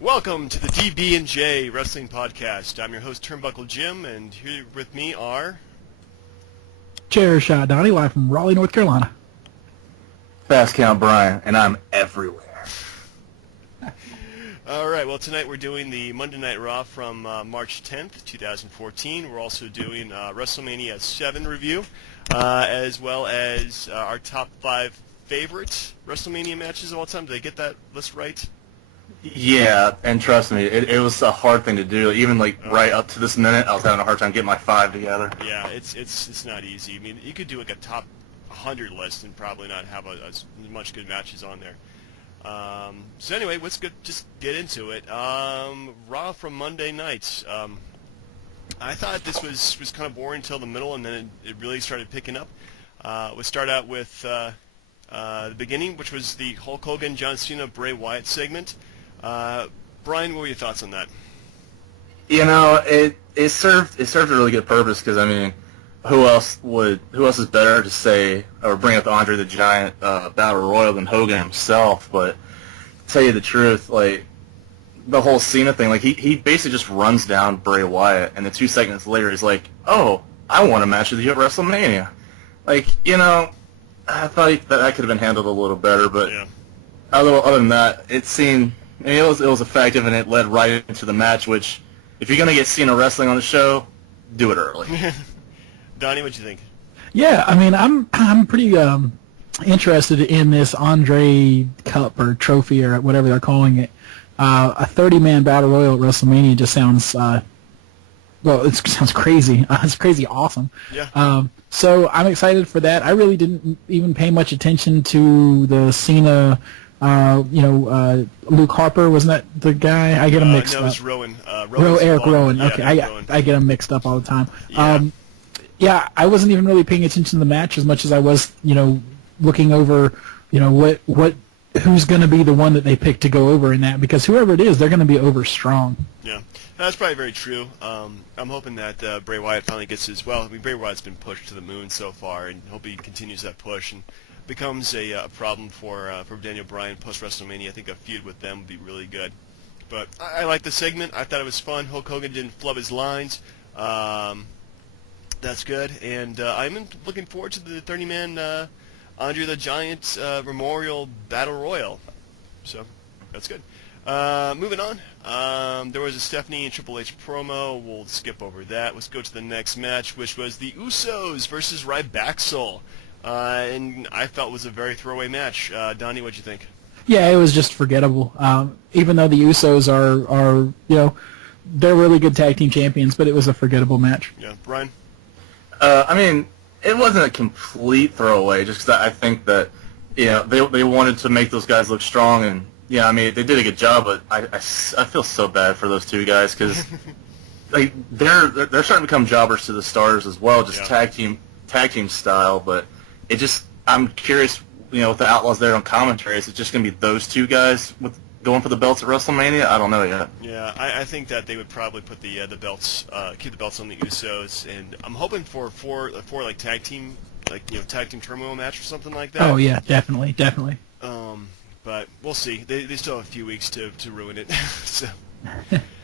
Welcome to the DB&J Wrestling Podcast. I'm your host, Turnbuckle Jim, and here with me are... Chairshot Donnie, live from Raleigh, North Carolina. Fast Count Brian, and I'm everywhere. All right, well, tonight we're doing the Monday Night Raw from March 10th, 2014. We're also doing WrestleMania 7 review, as well as our top 5 favorite WrestleMania matches of all time. Did I get that list right? Yeah, and trust me, it was a hard thing to do. Even right up to this minute, I was having a hard time getting my 5 together. Yeah, it's not easy. I mean, you could do like a top 100 list and probably not have as much good matches on there. So anyway, let's just get into it. Raw from Monday nights. I thought this was kind of boring until the middle, and then it really started picking up. We'll start out with the beginning, which was the Hulk Hogan, John Cena, Bray Wyatt segment. Brian, what were your thoughts on that? You know, it served a really good purpose because I mean, who else is better to say or bring up the Andre the Giant Battle Royal than Hogan himself? But to tell you the truth, like the whole Cena thing, like he basically just runs down Bray Wyatt, and then 2 seconds later he's like, "Oh, I want a match with you at WrestleMania." Like, you know, I thought that could have been handled a little better, but yeah. Other than that, it seemed. I mean, it was effective, and it led right into the match, which, if you're going to get Cena wrestling on the show, do it early. Donnie, what'd you think? Yeah, I mean, I'm pretty interested in this Andre Cup or trophy or whatever they're calling it. A 30-man battle royal at WrestleMania just sounds, it sounds crazy. It's crazy awesome. Yeah. So I'm excited for that. I really didn't even pay much attention to the Cena. Luke Harper, wasn't that the guy? I get him mixed up. No, it was Rowan. Eric Rowan. Yeah, Okay, I get him mixed up all the time. Yeah. I wasn't even really paying attention to the match as much as I was, looking over, who's going to be the one that they pick to go over in that, because whoever it is, they're going to be over strong. Yeah, that's probably very true. I'm hoping that Bray Wyatt finally gets his. Well, I mean, Bray Wyatt's been pushed to the moon so far, and hope he continues that push and becomes a problem for Daniel Bryan post-WrestleMania. I think a feud with them would be really good. But I like the segment. I thought it was fun. Hulk Hogan didn't flub his lines. That's good. And I'm looking forward to the 30-man Andre the Giant Memorial Battle Royal. So that's good. Moving on. There was a Stephanie and Triple H promo. We'll skip over that. Let's go to the next match, which was the Usos versus Ryback. And I felt it was a very throwaway match. Donnie, what'd you think? Yeah, it was just forgettable. Even though the Usos are they're really good tag team champions, but it was a forgettable match. Yeah, Brian? I mean, it wasn't a complete throwaway, just because I think that, they wanted to make those guys look strong, and, yeah, I mean, they did a good job, but I feel so bad for those two guys, because they're starting to become jobbers to the stars as well, just tag team style, but I'm curious, with the Outlaws there on commentary, is it just going to be those two guys going for the belts at WrestleMania? I don't know yet. Yeah, I think that they would probably put the belts, keep the belts on the Usos, and I'm hoping for like tag team, tag team turmoil match or something like that. Oh yeah, definitely. But we'll see. They still have a few weeks to ruin it. So,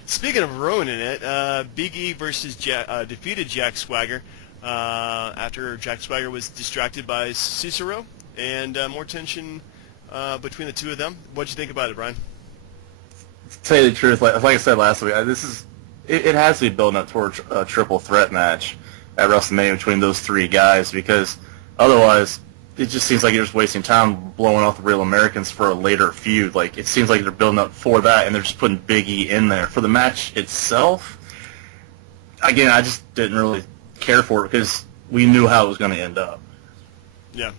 speaking of ruining it, Big E versus defeated Jack Swagger. After Jack Swagger was distracted by Cesaro, and more tension between the two of them. What'd you think about it, Brian? To tell you the truth, like I said last week, it has to be building up towards a triple threat match at WrestleMania between those 3 guys, because otherwise it just seems like you're just wasting time blowing off the Real Americans for a later feud. Like, it seems like they're building up for that, and they're just putting Big E in there. For the match itself, again, I just didn't really care for it because we knew how it was going to end up. Yeah.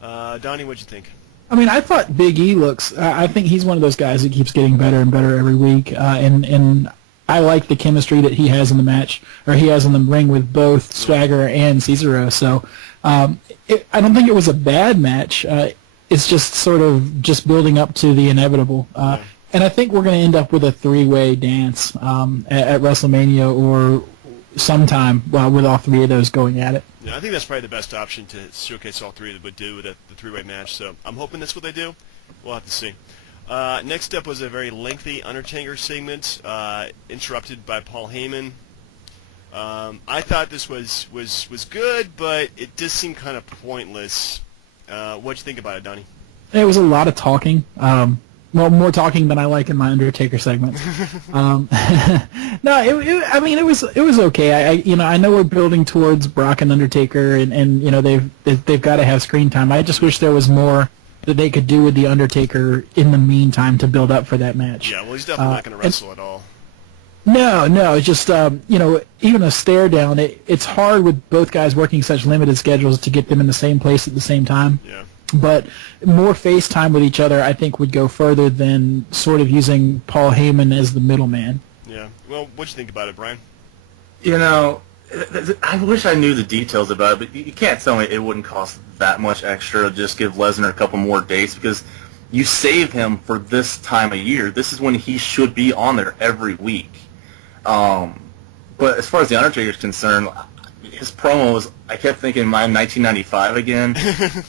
Donnie, what'd you think? I mean, I thought Big E I think he's one of those guys that keeps getting better and better every week, and I like the chemistry that he has in the match, or he has in the ring with both Swagger and Cesaro. So I don't think it was a bad match. It's just sort of just building up to the inevitable. And I think we're going to end up with a 3-way dance at WrestleMania or sometime with all 3 of those going at it. Yeah, I think that's probably the best option to showcase all 3 that would do the 3-way match. So I'm hoping that's what they do. We'll have to see. Next up was a very lengthy Undertaker segment, interrupted by Paul Heyman. I thought this was good, but it just seemed kind of pointless. What'd you think about it, Donnie? It was a lot of talking. Well, more talking than I like in my Undertaker segments. No, I mean, it was okay. I know we're building towards Brock and Undertaker, and they've got to have screen time. I just wish there was more that they could do with the Undertaker in the meantime to build up for that match. Yeah, well, he's definitely not going to wrestle at all. No, it's just even a stare down. It's hard with both guys working such limited schedules to get them in the same place at the same time. Yeah. But more face time with each other, I think, would go further than sort of using Paul Heyman as the middleman. Yeah. Well, what'd you think about it, Brian? I wish I knew the details about it, but you can't tell me it wouldn't cost that much extra to just give Lesnar a couple more dates, because you save him for this time of year. This is when he should be on there every week. But as far as The Undertaker is concerned, his promo was, I kept thinking, my 1995 again.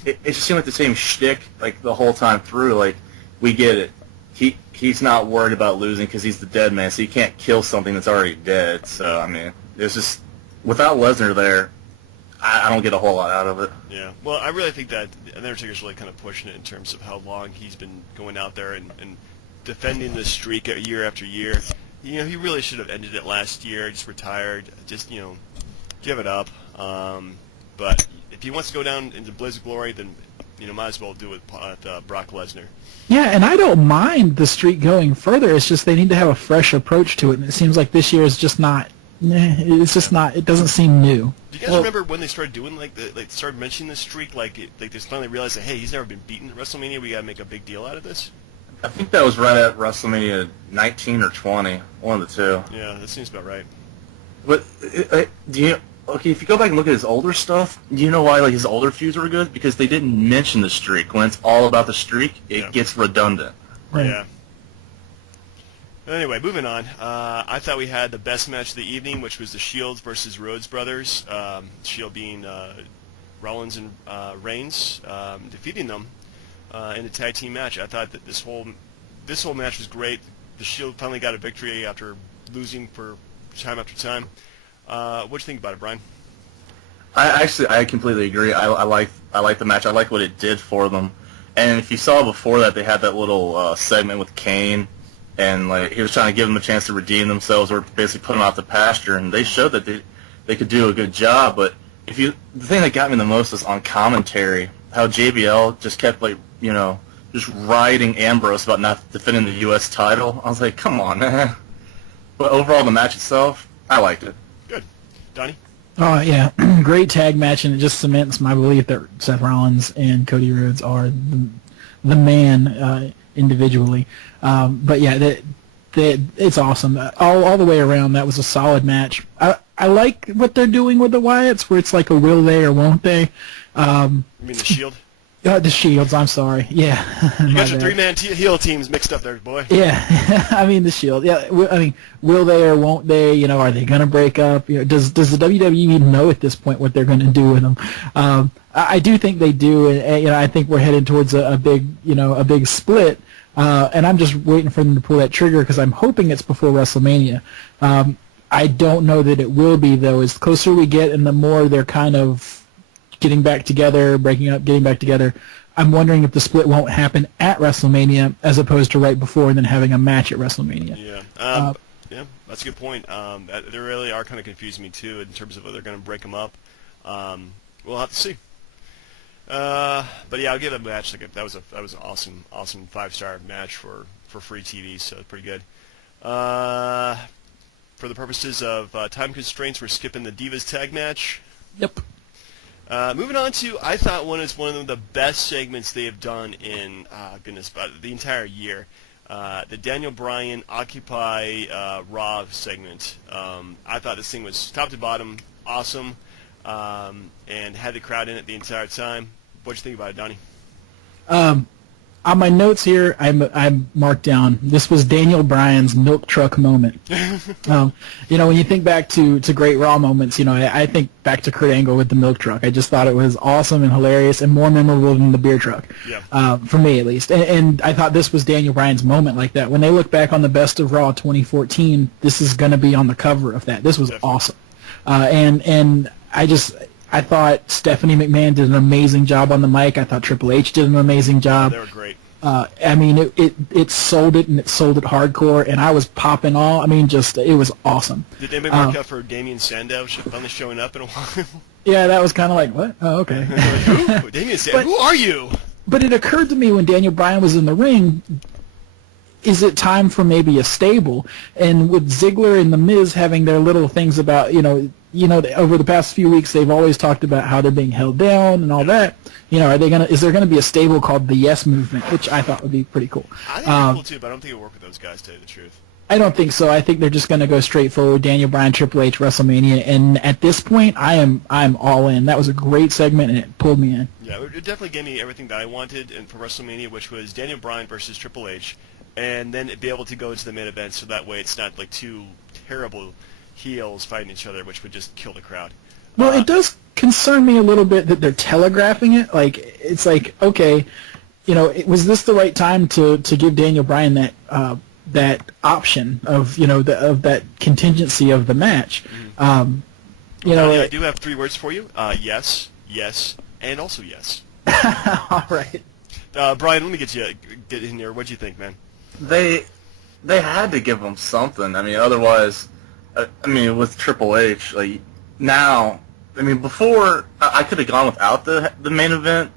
It just seemed like the same shtick like the whole time through. Like, we get it. He's not worried about losing because he's the dead man, so he can't kill something that's already dead. So, I mean, it's just, without Lesnar there, I don't get a whole lot out of it. Yeah. Well, I really think that Undertaker's really kind of pushing it in terms of how long he's been going out there and defending this streak year after year. He really should have ended it last year, just retired, just, give it up. But if he wants to go down into blaze of glory, then, might as well do it with Brock Lesnar. Yeah, and I don't mind the streak going further. It's just they need to have a fresh approach to it, and it seems like this year is just not. It's just not. It doesn't seem new. Do you guys remember when they started doing started mentioning this streak? Like they finally realized that, hey, he's never been beaten at WrestleMania. We got to make a big deal out of this. I think that was right at WrestleMania 19 or 20, one of the two. Yeah, that seems about right. But if you go back and look at his older stuff, do you know why his older feuds were good? Because they didn't mention the streak. When it's all about the streak, it gets redundant. Right. Yeah. Anyway, moving on. I thought we had the best match of the evening, which was the Shield versus Rhodes Brothers. Shield being Rollins and Reigns, defeating them in a tag team match. I thought that this whole match was great. The Shield finally got a victory after losing for time after time. What do you think about it, Brian? I completely agree. I like the match. I like what it did for them. And if you saw before that, they had that little segment with Kane, and he was trying to give them a chance to redeem themselves, or basically put them out the pasture. And they showed that they could do a good job. But the thing that got me the most was on commentary, how JBL just kept just riding Ambrose about not defending the U.S. title. I was like, come on, man. But overall, the match itself, I liked it. Good. Donnie? Oh, yeah. Great tag match, and it just cements my belief that Seth Rollins and Cody Rhodes are the man individually. But, yeah, it's awesome. All the way around, that was a solid match. I like what they're doing with the Wyatts, where it's like a will they or won't they. You mean the Shield? The Shields, I'm sorry. Yeah. You got your three-man heel teams mixed up there, boy. Yeah. I mean, the Shield. Yeah. I mean, will they or won't they? Are they going to break up? Does the WWE even know at this point what they're going to do with them? I do think they do, and I think we're headed towards a big split. And I'm just waiting for them to pull that trigger because I'm hoping it's before WrestleMania. I don't know that it will be, though. As closer we get and the more they're kind of getting back together, breaking up, getting back together, I'm wondering if the split won't happen at WrestleMania as opposed to right before and then having a match at WrestleMania. Yeah. Yeah, that's a good point. They really are kind of confusing me, too, in terms of whether they're going to break them up. We'll have to see. But yeah, I'll give that match that was an awesome 5-star match for free TV, so it's pretty good. For the purposes of time constraints, we're skipping the Divas tag match. Yep. Moving on to, I thought one of the best segments they have done in the entire year. The Daniel Bryan Occupy Raw segment. I thought this thing was top to bottom awesome, and had the crowd in it the entire time. What'd you think about it, Donnie? On my notes here, I'm marked down. This was Daniel Bryan's milk truck moment. When you think back to great Raw moments, I think back to Kurt Angle with the milk truck. I just thought it was awesome and hilarious and more memorable than the beer truck, for me at least. And I thought this was Daniel Bryan's moment like that. When they look back on the Best of Raw 2014, this is going to be on the cover of that. This was awesome. And I thought Stephanie McMahon did an amazing job on the mic. I thought Triple H did an amazing job. They were great. It sold it, and it sold it hardcore, and I was popping all. It was awesome. Did anybody mark out for Damien Sandow finally showing up in a while? Yeah, that was kind of like, what? Oh, okay. Who? Damien Sandow? Who are you? But it occurred to me when Daniel Bryan was in the ring, is it time for maybe a stable? And with Ziggler and The Miz having their little things about, over the past few weeks they've always talked about how they're being held down and all that. Is there gonna be a stable called the Yes Movement, which I thought would be pretty cool. I think it'd be cool too, but I don't think it'll work with those guys, to tell you the truth. I don't think so. I think they're just gonna go straight forward. Daniel Bryan, Triple H, WrestleMania, and at this point, I'm all in. That was a great segment, and it pulled me in. Yeah, it definitely gave me everything that I wanted, and for WrestleMania, which was Daniel Bryan versus Triple H, and then be able to go into the main event, so that way it's not like two terrible heels fighting each other, which would just kill the crowd. Well, it does concern me a little bit that they're telegraphing it. Like, it's like, okay, was this the right time to give Daniel Bryan that option of of that contingency of the match? I do have 3 words for you. Yes, yes, and also yes. All right. Brian, let me get in here. What'd you think, man? They had to give him something. Otherwise, with Triple H, before I could have gone without the main event,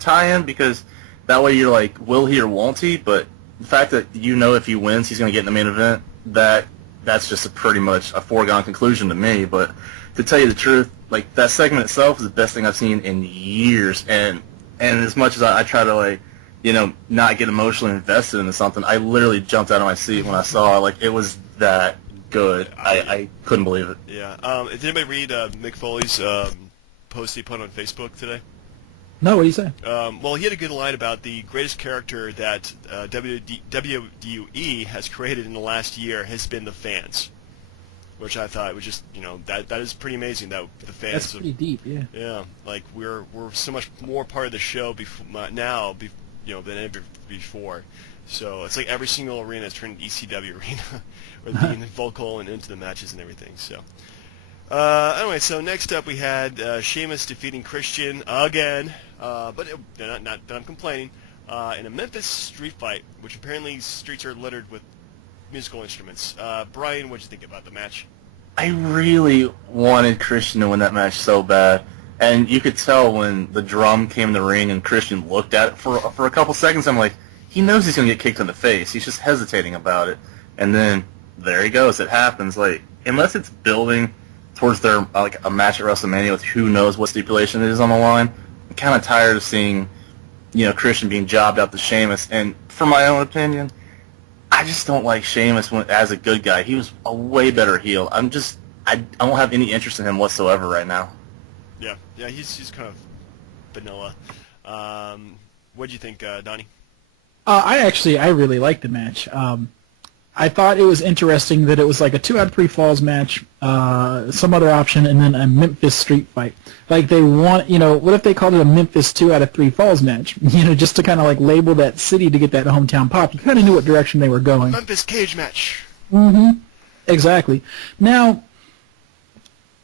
tie-in, because that way you're like, will he or won't he? But the fact that if he wins, he's going to get in the main event, that's just pretty much a foregone conclusion to me. But to tell you the truth, that segment itself is the best thing I've seen in years, and as much as I try to not get emotionally invested into something, I literally jumped out of my seat when I saw it was that good. I couldn't believe it. Yeah. Did anybody read Mick Foley's post he put on Facebook today? No, what do you say? Well, he had a good line about the greatest character that WWE has created in the last year has been the fans, which I thought was just, that is pretty amazing that the fans. That's pretty deep, yeah. Yeah, we're so much more part of the show now than ever before. So it's like every single arena is turned into ECW arena, with being vocal and into the matches and everything. So. Anyway, so next up we had Sheamus defeating Christian again, but not that I'm complaining, in a Memphis street fight, which apparently streets are littered with musical instruments. Brian, what'd you think about the match? I really wanted Christian to win that match so bad, and you could tell when the drum came in the ring and Christian looked at it for a couple seconds. I'm like, he knows he's gonna get kicked in the face. He's just hesitating about it, and then there he goes. It happens. Unless it's building towards their a match at WrestleMania with who knows what stipulation it is on the line, I'm kind of tired of seeing Christian being jobbed out to Sheamus. And for my own opinion, I just don't like Sheamus as a good guy. He was a way better heel. I don't have any interest in him whatsoever right now. Yeah, he's kind of vanilla. What do you think, Donnie? I really liked the match. I thought it was interesting that it was like a 2 out of 3 falls match, some other option, and then a Memphis street fight. They want, what if they called it a Memphis 2 out of 3 falls match? Just to kind of label that city to get that hometown pop. You kind of knew what direction they were going. Memphis cage match. Mm-hmm. Exactly. Now,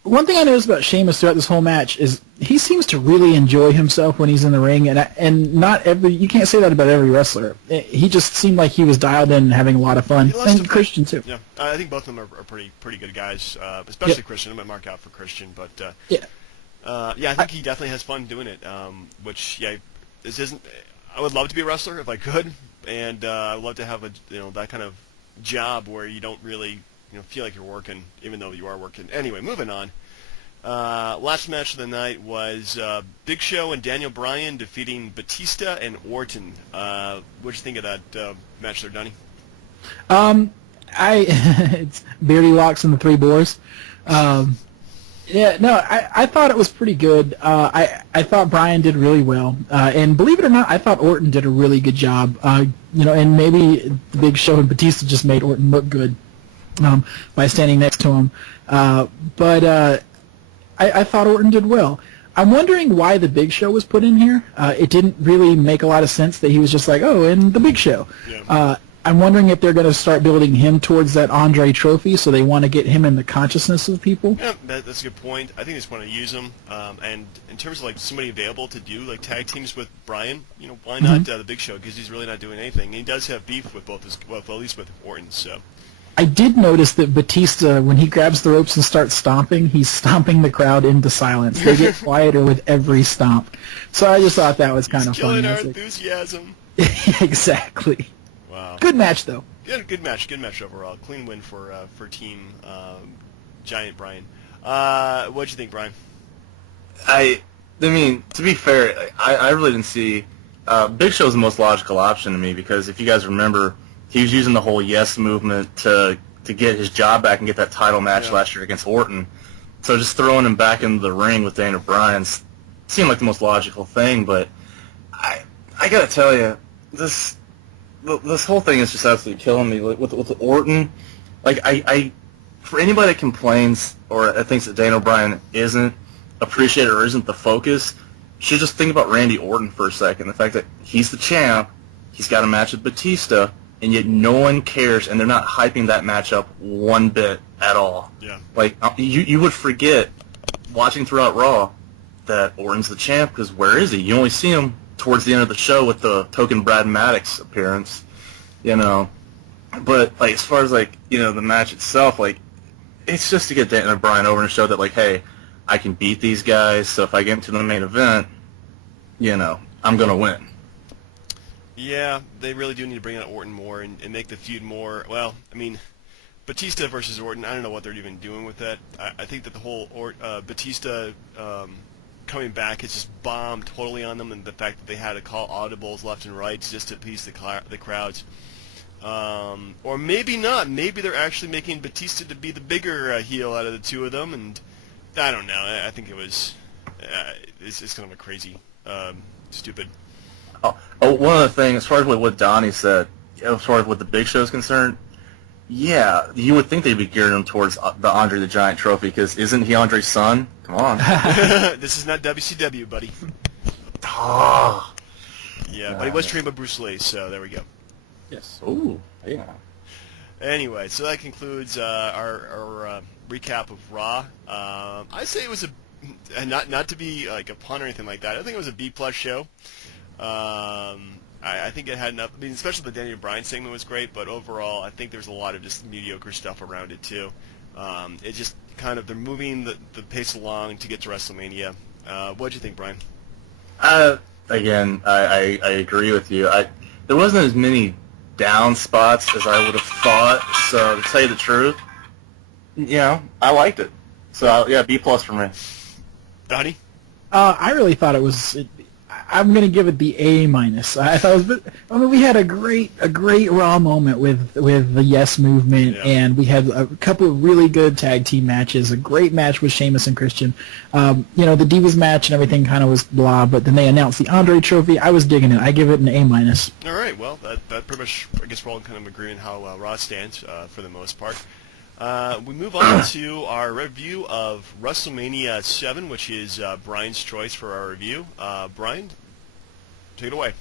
one thing I noticed about Sheamus throughout this whole match is he seems to really enjoy himself when he's in the ring, and you can't say that about every wrestler. He just seemed like he was dialed in and having a lot of fun, and Christian too. Yeah, I think both of them are pretty good guys, especially Christian. I'm gonna mark out for Christian, but I think he definitely has fun doing it. This isn't. I would love to be a wrestler if I could, and I would love to have that kind of job where you don't really feel like you're working, even though you are working. Anyway, moving on. Last match of the night was Big Show and Daniel Bryan defeating Batista and Orton. What'd you think of that match there, Donnie? It's Beardy Locks and the Three Boars. Yeah, no, I thought it was pretty good. I thought Bryan did really well, and believe it or not, I thought Orton did a really good job. And maybe the Big Show and Batista just made Orton look good by standing next to him. But I thought Orton did well. I'm wondering why the Big Show was put in here. It didn't really make a lot of sense that he was just like, oh, and the Big Show. Yeah. I'm wondering if they're going to start building him towards that Andre trophy, so they want to get him in the consciousness of people. Yeah, that's a good point. I think they just want to use him. And in terms of like somebody available to do like tag teams with Bryan, why not the Big Show? Because he's really not doing anything. And he does have beef with both at least with Orton. So. I did notice that Batista, when he grabs the ropes and starts stomping, he's stomping the crowd into silence. They get quieter with every stomp. So I just thought that was kind of funny. Killing our enthusiasm. Exactly. Wow. Good match, though. Good match overall. Clean win for Team Giant Bryan. What'd you think, Brian? I mean, to be fair, I really didn't see Big Show's the most logical option to me, because if you guys remember, he was using the whole yes movement to get his job back and get that title match last year against Orton. So just throwing him back into the ring with Daniel Bryan seemed like the most logical thing. But I gotta tell you, this whole thing is just absolutely killing me. Like, with Orton, like I for anybody that complains or thinks that Daniel Bryan isn't appreciated or isn't the focus, should just think about Randy Orton for a second. The fact that he's the champ, he's got a match with Batista, and yet no one cares, and they're not hyping that match up one bit at all. Yeah. Like, you would forget, watching throughout Raw, that Orton's the champ, because where is he? You only see him towards the end of the show with the token Brad Maddox appearance, But, like, as far as, like, the match itself, like, it's just to get Daniel Bryan over and show that, like, hey, I can beat these guys, so if I get into the main event, I'm going to win. Yeah, they really do need to bring out Orton more and make the feud more, well, I mean, Batista versus Orton, I don't know what they're even doing with that. I think that the whole Batista coming back has just bombed totally on them, and the fact that they had to call audibles left and right just to appease the crowds. Or maybe not. Maybe they're actually making Batista to be the bigger heel out of the two of them, and I don't know. I think it's kind of a crazy, stupid. Oh, one other thing, as far as what Donnie said, as far as what the Big Show is concerned, yeah, you would think they'd be gearing him towards the Andre the Giant trophy, because isn't he Andre's son? Come on. This is not WCW, buddy. Oh. Yeah, but he was trained by Bruce Lee, so there we go. Yes. Ooh, yeah. Anyway, so that concludes our recap of Raw. I say it was not to be like a pun or anything like that. I think it was a B+ show. I think it had enough. I mean, especially the Daniel Bryan segment was great, but overall, I think there's a lot of just mediocre stuff around it too. It just kind of they're moving the pace along to get to WrestleMania. What'd you think, Brian? Again, I agree with you. There wasn't as many down spots as I would have thought. So to tell you the truth, I liked it. So yeah, B+ for me. Donnie? I really thought it was. I'm going to give it the A-. I thought we had a great Raw moment with the Yes Movement, and we had a couple of really good tag team matches. A great match with Sheamus and Christian. The Divas match and everything kind of was blah, but then they announced the Andre Trophy. I was digging it. I give it an A-. All right, well, that pretty much, I guess we're all kind of agreeing how Raw stands for the most part. We move on to our review of WrestleMania 7, which is Brian's choice for our review. Brian, take it away.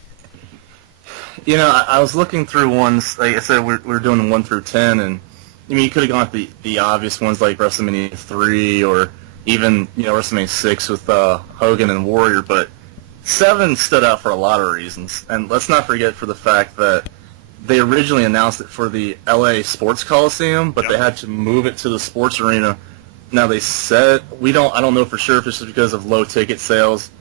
I was looking through ones, like I said, we're doing 1 through 10, and you could have gone with the obvious ones like WrestleMania 3 or even WrestleMania 6 with Hogan and Warrior, but 7 stood out for a lot of reasons. And let's not forget for the fact that they originally announced it for the LA Sports Coliseum, but they had to move it to the sports arena. Now they said, I don't know for sure if this is because of low ticket sales.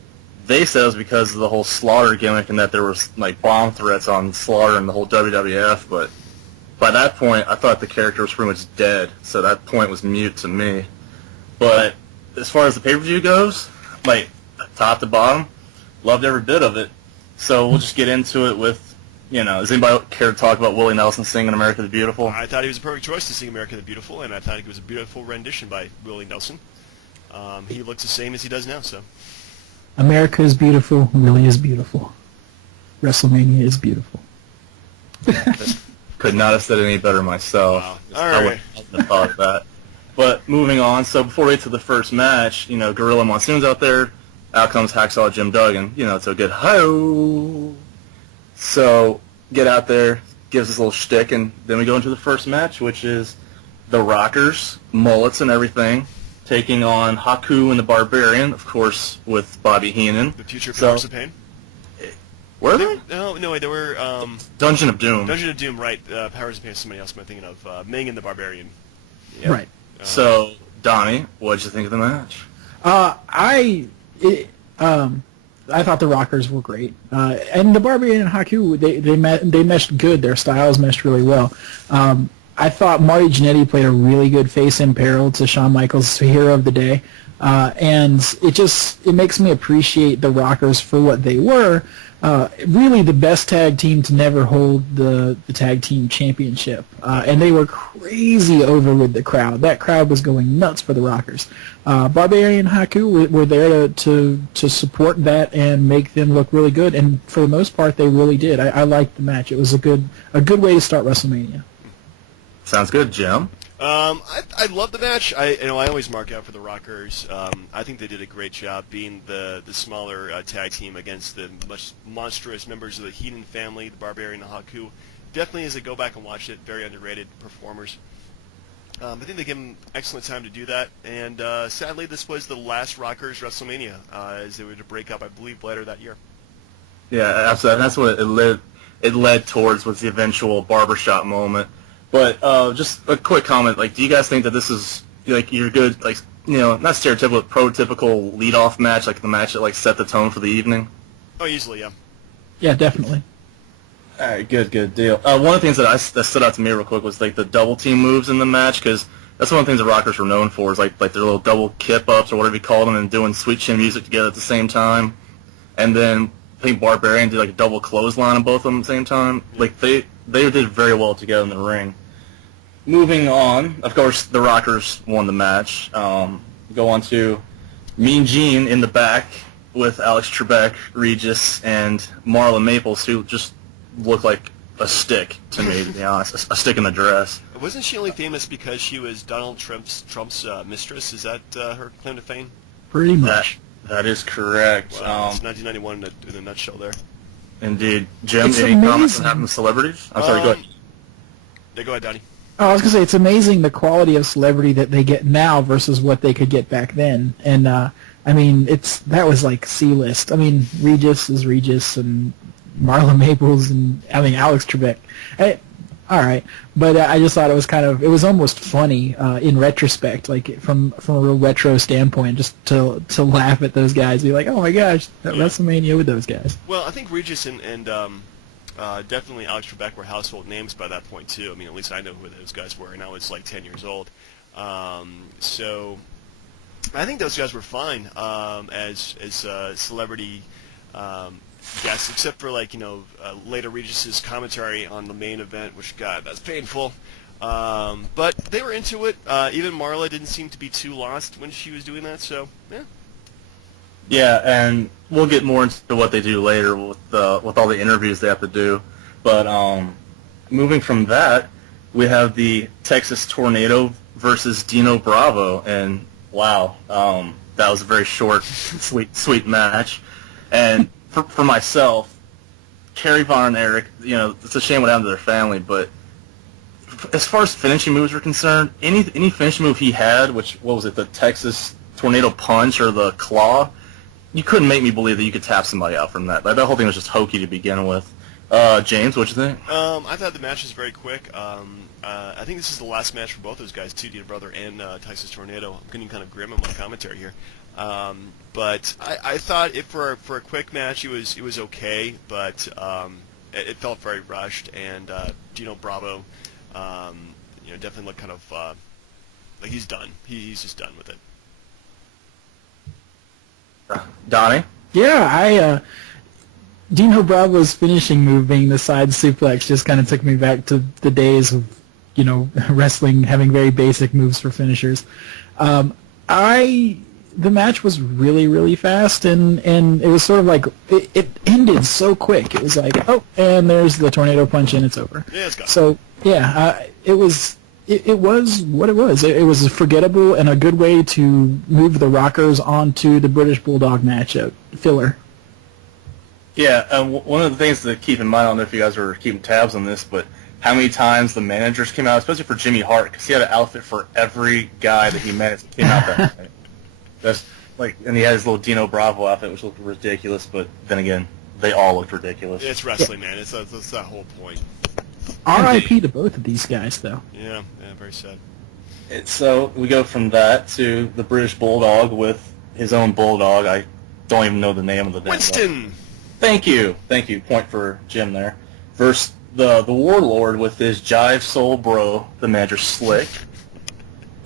They said it was because of the whole Slaughter gimmick and that there was like bomb threats on Slaughter and the whole WWF, but by that point I thought the character was pretty much dead, so that point was mute to me. But as far as the pay-per-view goes, like top to bottom, loved every bit of it. So we'll just get into it with, does anybody care to talk about Willie Nelson singing America the Beautiful? I thought he was a perfect choice to sing America the Beautiful, and I thought it was a beautiful rendition by Willie Nelson. he looks the same as he does now. So America is beautiful, really is beautiful. WrestleMania is beautiful. Could not have said it any better myself. Wow. I wouldn't have thought of that. But moving on, so before we get to the first match, Gorilla Monsoon's out there. Out comes Hacksaw Jim Duggan. It's a good ho. So get out there, gives us a little shtick, and then we go into the first match, which is the Rockers, mullets and everything, taking on Haku and the Barbarian, of course, with Bobby Heenan. The future Powers of Pain. Were they? No, they were... Dungeon of Doom. Dungeon of Doom, right. Powers of Pain is somebody else I'm thinking of. Ming and the Barbarian. Yeah. Right. So, Donnie, what did you think of the match? I thought the Rockers were great. And the Barbarian and Haku, they meshed good. Their styles meshed really well. I thought Marty Jannetty played a really good face in peril to Shawn Michaels' hero of the day. And it makes me appreciate the Rockers for what they were. Really the best tag team to never hold the tag team championship. And they were crazy over with the crowd. That crowd was going nuts for the Rockers. Barbarian and Haku were there to support that and make them look really good. And for the most part, they really did. I liked the match. It was a good way to start WrestleMania. Sounds good, Jim. I love the match. I always mark out for the Rockers. I think they did a great job being the smaller tag team against the much monstrous members of the Heenan family, the Barbarian and Haku. Definitely, as I go back and watch it, very underrated performers. I think they gave them excellent time to do that. And sadly, this was the last Rockers WrestleMania, as they were to break up, I believe, later that year. Yeah, absolutely. And that's what it led towards, was the eventual barbershop moment. But just a quick comment, do you guys think that this is, your good, not stereotypical, but prototypical lead-off match, the match that, set the tone for the evening? Oh, easily, yeah. Yeah, definitely. All right, good deal. One of the things that stood out to me real quick was, the double-team moves in the match, because that's one of the things the Rockers were known for, is, their little double kip-ups, or whatever you call them, and doing sweet chin music together at the same time. And then I think Barbarian did, a double clothesline on both of them at the same time. They did very well together in the ring. Moving on, of course, the Rockers won the match. Go on to Mean Gene in the back with Alex Trebek, Regis, and Marla Maples, who just looked like a stick to me, to be honest, a stick in the dress. Wasn't she only famous because she was Donald Trump's mistress? Is that her claim to fame? Pretty much. That is correct. Wow, it's 1991 in a nutshell there. Indeed. Jim, any comments on having celebrities? I'm sorry, go ahead. Yeah, go ahead, Donnie. Oh, I was going to say, it's amazing the quality of celebrity that they get now versus what they could get back then. And, that was like C-list. Regis is Regis, and Marla Maples, and, Alex Trebek. All right. But I just thought it was almost funny in retrospect, from a real retro standpoint, just to laugh at those guys, be like, oh my gosh, that WrestleMania with those guys. Well, I think Regis and definitely Alex Trebek were household names by that point too. At least I know who those guys were, and I was 10 years old. So I think those guys were fine as celebrity guests, except for later Regis's commentary on the main event, which, God, that's painful. But they were into it. Even Marla didn't seem to be too lost when she was doing that. So yeah. Yeah, and we'll get more into what they do later with all the interviews they have to do. But moving from that, we have the Texas Tornado versus Dino Bravo, and wow, that was a very short, sweet match. And for myself, Kerry Von and Eric, it's a shame what happened to their family, but as far as finishing moves are concerned, any finishing move he had, what was it, the Texas Tornado Punch or the Claw, you couldn't make me believe that you could tap somebody out from that. That whole thing was just hokey to begin with. James, what'd you think? I thought the match was very quick. I think this is the last match for both those guys, too, Dino Brother and Texas Tornado. I'm getting kind of grim in my commentary here. But I thought for a quick match, it was okay, but it felt very rushed, and Dino Bravo definitely looked kind of like he's done. He's just done with it. Donnie? Yeah, Dino Bravo's finishing move being the side suplex just kind of took me back to the days of, wrestling having very basic moves for finishers. I the match was really, really fast, and it was sort of like it ended so quick. It was like, oh, and there's the tornado punch, and it's over. Yeah, it's gone. So yeah, it was what it was. It was forgettable and a good way to move the Rockers onto the British Bulldog matchup filler. Yeah, one of the things to keep in mind, I don't know if you guys were keeping tabs on this, but how many times the managers came out, especially for Jimmy Hart, because he had an outfit for every guy that he managed that came out that night. That's like, and he had his little Dino Bravo outfit, which looked ridiculous, but then again, they all looked ridiculous. It's wrestling, man. That's that whole point. R.I.P. to both of these guys, though. Yeah, very sad. So we go from that to the British Bulldog with his own Bulldog. I don't even know the name of the damn Winston! dog. Thank you. Point for Jim there. Versus the Warlord with his Jive Soul Bro, the manager Slick.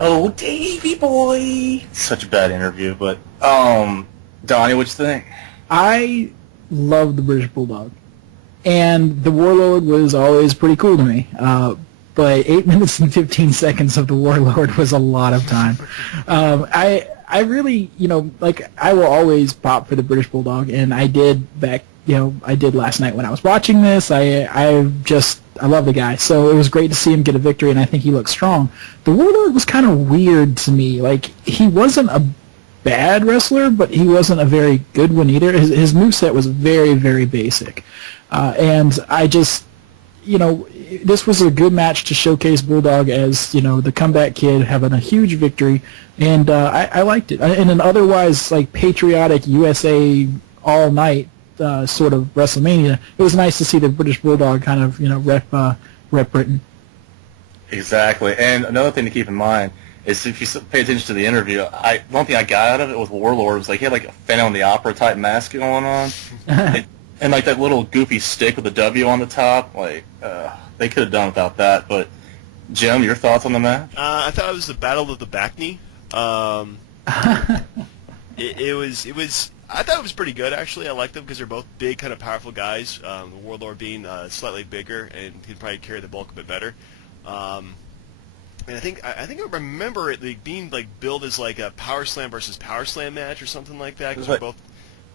Oh, Davey boy! Such a bad interview, but Donnie, what'd you think? I love the British Bulldog, and the Warlord was always pretty cool to me. But 8 minutes and 15 seconds of the Warlord was a lot of time. I really, like, I will always pop for the British Bulldog, and I did I did last night when I was watching this. I love the guy, so it was great to see him get a victory, and I think he looked strong. The Warlord was kind of weird to me. Like, he wasn't a bad wrestler, but he wasn't a very good one either. His moveset was very, very basic. And I just, this was a good match to showcase Bulldog as, the comeback kid having a huge victory, and I liked it. In an otherwise, like, patriotic USA all night sort of WrestleMania, it was nice to see the British Bulldog kind of, rep Britain. Exactly. And another thing to keep in mind is if you pay attention to the interview, one thing I got out of it with Warlord was like he had like a Phantom of the Opera type mask going on, and like that little goofy stick with a W on the top. Like they could have done without that. But Jim, your thoughts on the match? I thought it was the Battle of the Back Knee. It was. I thought it was pretty good, actually. I liked them because they're both big, kind of powerful guys. The Warlord being slightly bigger and could probably carry the bulk a bit better. And I think I remember it being like billed as like a Power Slam versus Power Slam match or something like that because they're both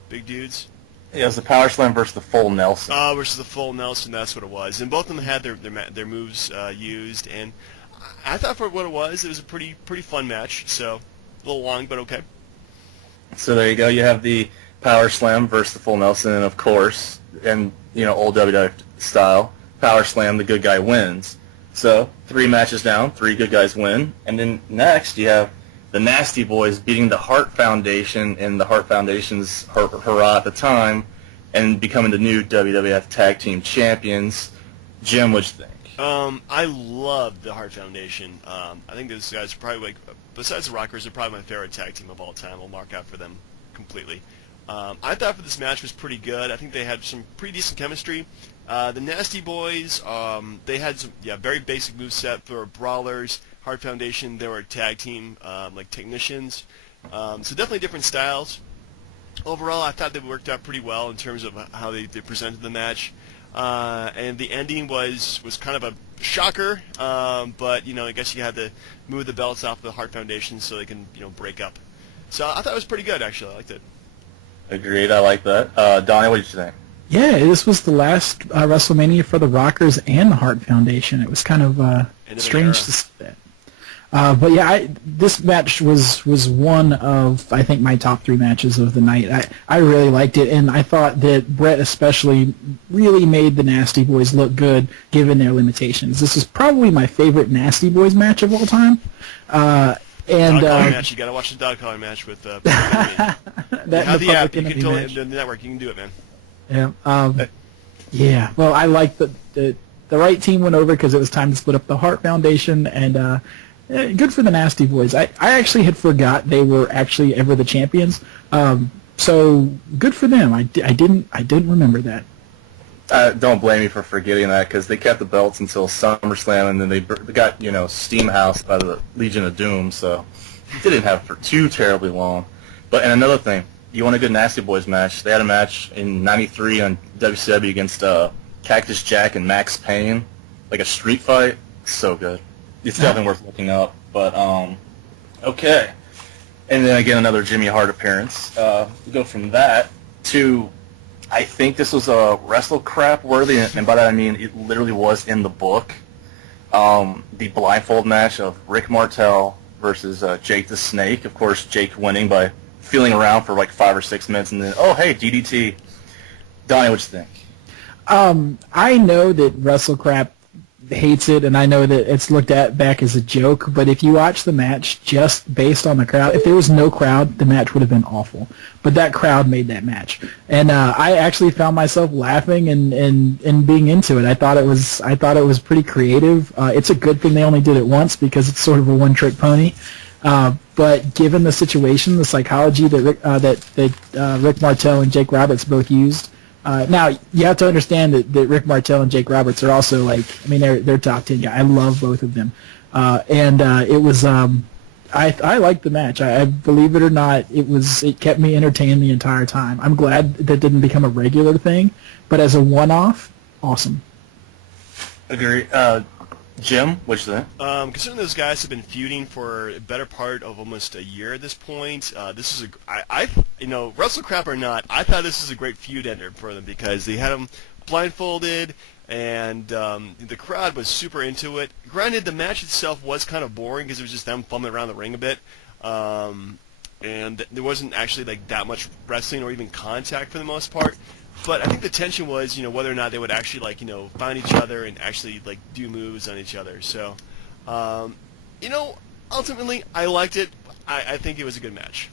big dudes. Yeah, it was the Power Slam versus the Full Nelson. Versus the Full Nelson, that's what it was. And both of them had their moves used, and I thought for what it was a pretty fun match. So a little long, but okay. So there you go. You have the Power Slam versus the Full Nelson, and of course, and old WWF style, Power Slam, the good guy wins. So 3 matches down, 3 good guys win, and then next you have the Nasty Boys beating the Hart Foundation in the Hart Foundation's hurrah at the time, and becoming the new WWF Tag Team Champions. Jim, what'd you think? I love the Hart Foundation. I think those guys are probably, like, besides the Rockers, they're probably my favorite tag team of all time. I'll mark out for them completely. I thought for this match was pretty good. I think they had some pretty decent chemistry. The Nasty Boys, they had some very basic moveset for brawlers. Hart Foundation, they were a tag team, like technicians. So definitely different styles. Overall, I thought they worked out pretty well in terms of how they presented the match. And the ending was kind of a shocker, but I guess you had to move the belts off the Hart Foundation so they can break up. So I thought it was pretty good, actually. I liked it. Agreed. I like that. Donnie, what did you think? Yeah, this was the last WrestleMania for the Rockers and the Hart Foundation. It was kind of strange to see that. But yeah, this match was one of, I think, my top 3 matches of the night. I really liked it, and I thought that Brett especially really made the Nasty Boys look good given their limitations. This is probably my favorite Nasty Boys match of all time. And dog collar match. You got to watch the dog collar match with that the app. You can totally the network. You can do it, man. Yeah. Yeah. Well, I like the right team went over because it was time to split up the Hart Foundation, and good for the Nasty Boys. I actually had forgot they were actually ever the champions. So good for them. I didn't remember that. Don't blame me for forgetting that because they kept the belts until SummerSlam, and then they got steamhoused by the Legion of Doom. So they didn't have it for too terribly long. And another thing, you want a good Nasty Boys match? They had a match in '93 on WCW against Cactus Jack and Max Payne, like a street fight. So good. It's definitely worth looking up. But okay. And then again, another Jimmy Hart appearance. We go from that to, I think this was a wrestle crap worthy, and by that I mean it literally was in the book. The blindfold match of Rick Martel versus Jake the Snake. Of course, Jake winning by feeling around for like 5 or 6 minutes, and then, oh, hey, DDT. Donnie, what you think? I know that Wrestle Crap hates it, and I know that it's looked at back as a joke, but if you watch the match just based on the crowd, if there was no crowd, the match would have been awful. But that crowd made that match. And I actually found myself laughing and being into it. I thought it was pretty creative. It's a good thing they only did it once because it's sort of a one-trick pony. But given the situation, the psychology that Rick Martel and Jake Roberts both used, now you have to understand that Rick Martel and Jake Roberts are also they're top 10 guys. I love both of them, it was I liked the match. I believe it or not, it kept me entertained the entire time. I'm glad that didn't become a regular thing, but as a one-off, awesome. Agree. Jim, what's that? Considering those guys have been feuding for a better part of almost a year at this point, this is Wrestle Crap or not, I thought this was a great feud ender for them because they had them blindfolded and the crowd was super into it. Granted, the match itself was kind of boring because it was just them fumbling around the ring a bit, and there wasn't actually like that much wrestling or even contact for the most part. But I think the tension was, whether or not they would actually, find each other and actually, do moves on each other. So, ultimately, I liked it. I think it was a good match.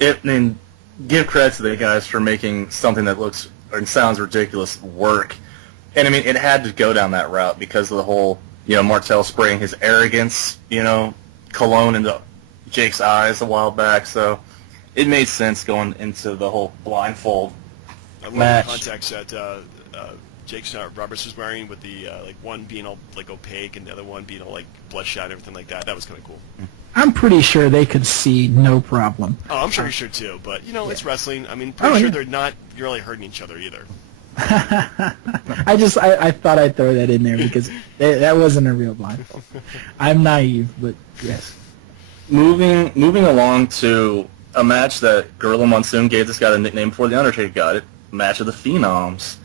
Give credit to the guys for making something that looks or sounds ridiculous work. And, it had to go down that route because of the whole, Martel spraying his arrogance, cologne into Jake's eyes a while back. So, it made sense going into the whole blindfold I love match. the contacts that Jake Roberts was wearing with the one being all opaque and the other one being all bloodshot and everything like that. That was kind of cool. I'm pretty sure they could see no problem. Oh, I'm sure you should too. But it's wrestling. Pretty sure they're not really hurting each other either. I thought I'd throw that in there because that wasn't a real blindfold. I'm naive, but yes. Moving along to a match that Gorilla Monsoon gave this guy the nickname before The Undertaker got it. Match of the Phenoms.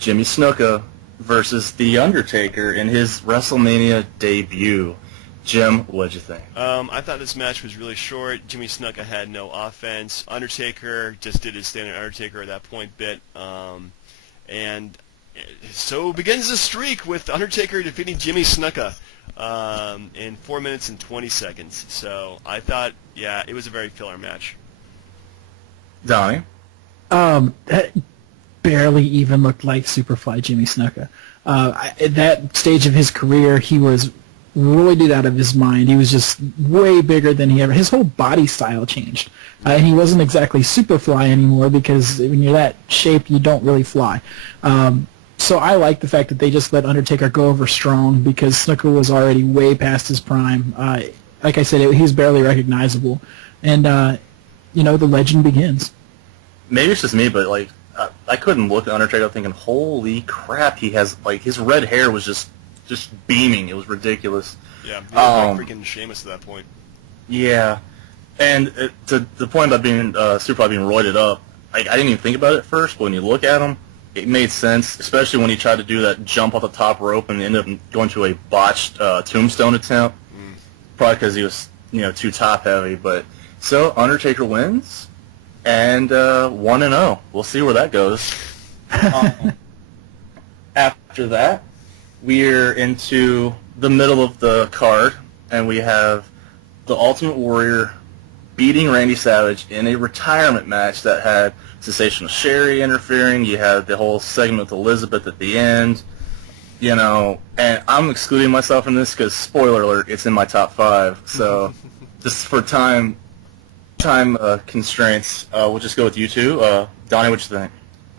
Jimmy Snuka versus The Undertaker in his WrestleMania debut. Jim, what'd you think? I thought this match was really short. Jimmy Snuka had no offense. Undertaker just did his standard Undertaker at that point bit. And so begins the streak with Undertaker defeating Jimmy Snuka in 4 minutes and 20 seconds. So I thought, it was a very filler match. Donnie? That barely even looked like Superfly Jimmy Snuka. At that stage of his career, he was roided out of his mind. He was just way bigger than he ever. His whole body style changed, and he wasn't exactly Superfly anymore because when you're that shape, you don't really fly. So I like the fact that they just let Undertaker go over strong because Snuka was already way past his prime. Like I said, he was barely recognizable, and the legend begins. Maybe it's just me, but I couldn't look at Undertaker thinking, "Holy crap!" He has his red hair was just beaming. It was ridiculous. Yeah, he was freaking Sheamus at that point. Yeah, and to the point about being Superfly being roided up, I didn't even think about it at first, but when you look at him, it made sense, especially when he tried to do that jump off the top rope and ended up going to a botched tombstone attempt. Probably because he was too top heavy. But so Undertaker wins. And 1-0. We'll see where that goes. After that, we're into the middle of the card, and we have the Ultimate Warrior beating Randy Savage in a retirement match that had Sensational Sherry interfering. You had the whole segment with Elizabeth at the end. And I'm excluding myself from this because, spoiler alert, it's in my top 5. So just for time constraints, we'll just go with you two. Donnie, what you think?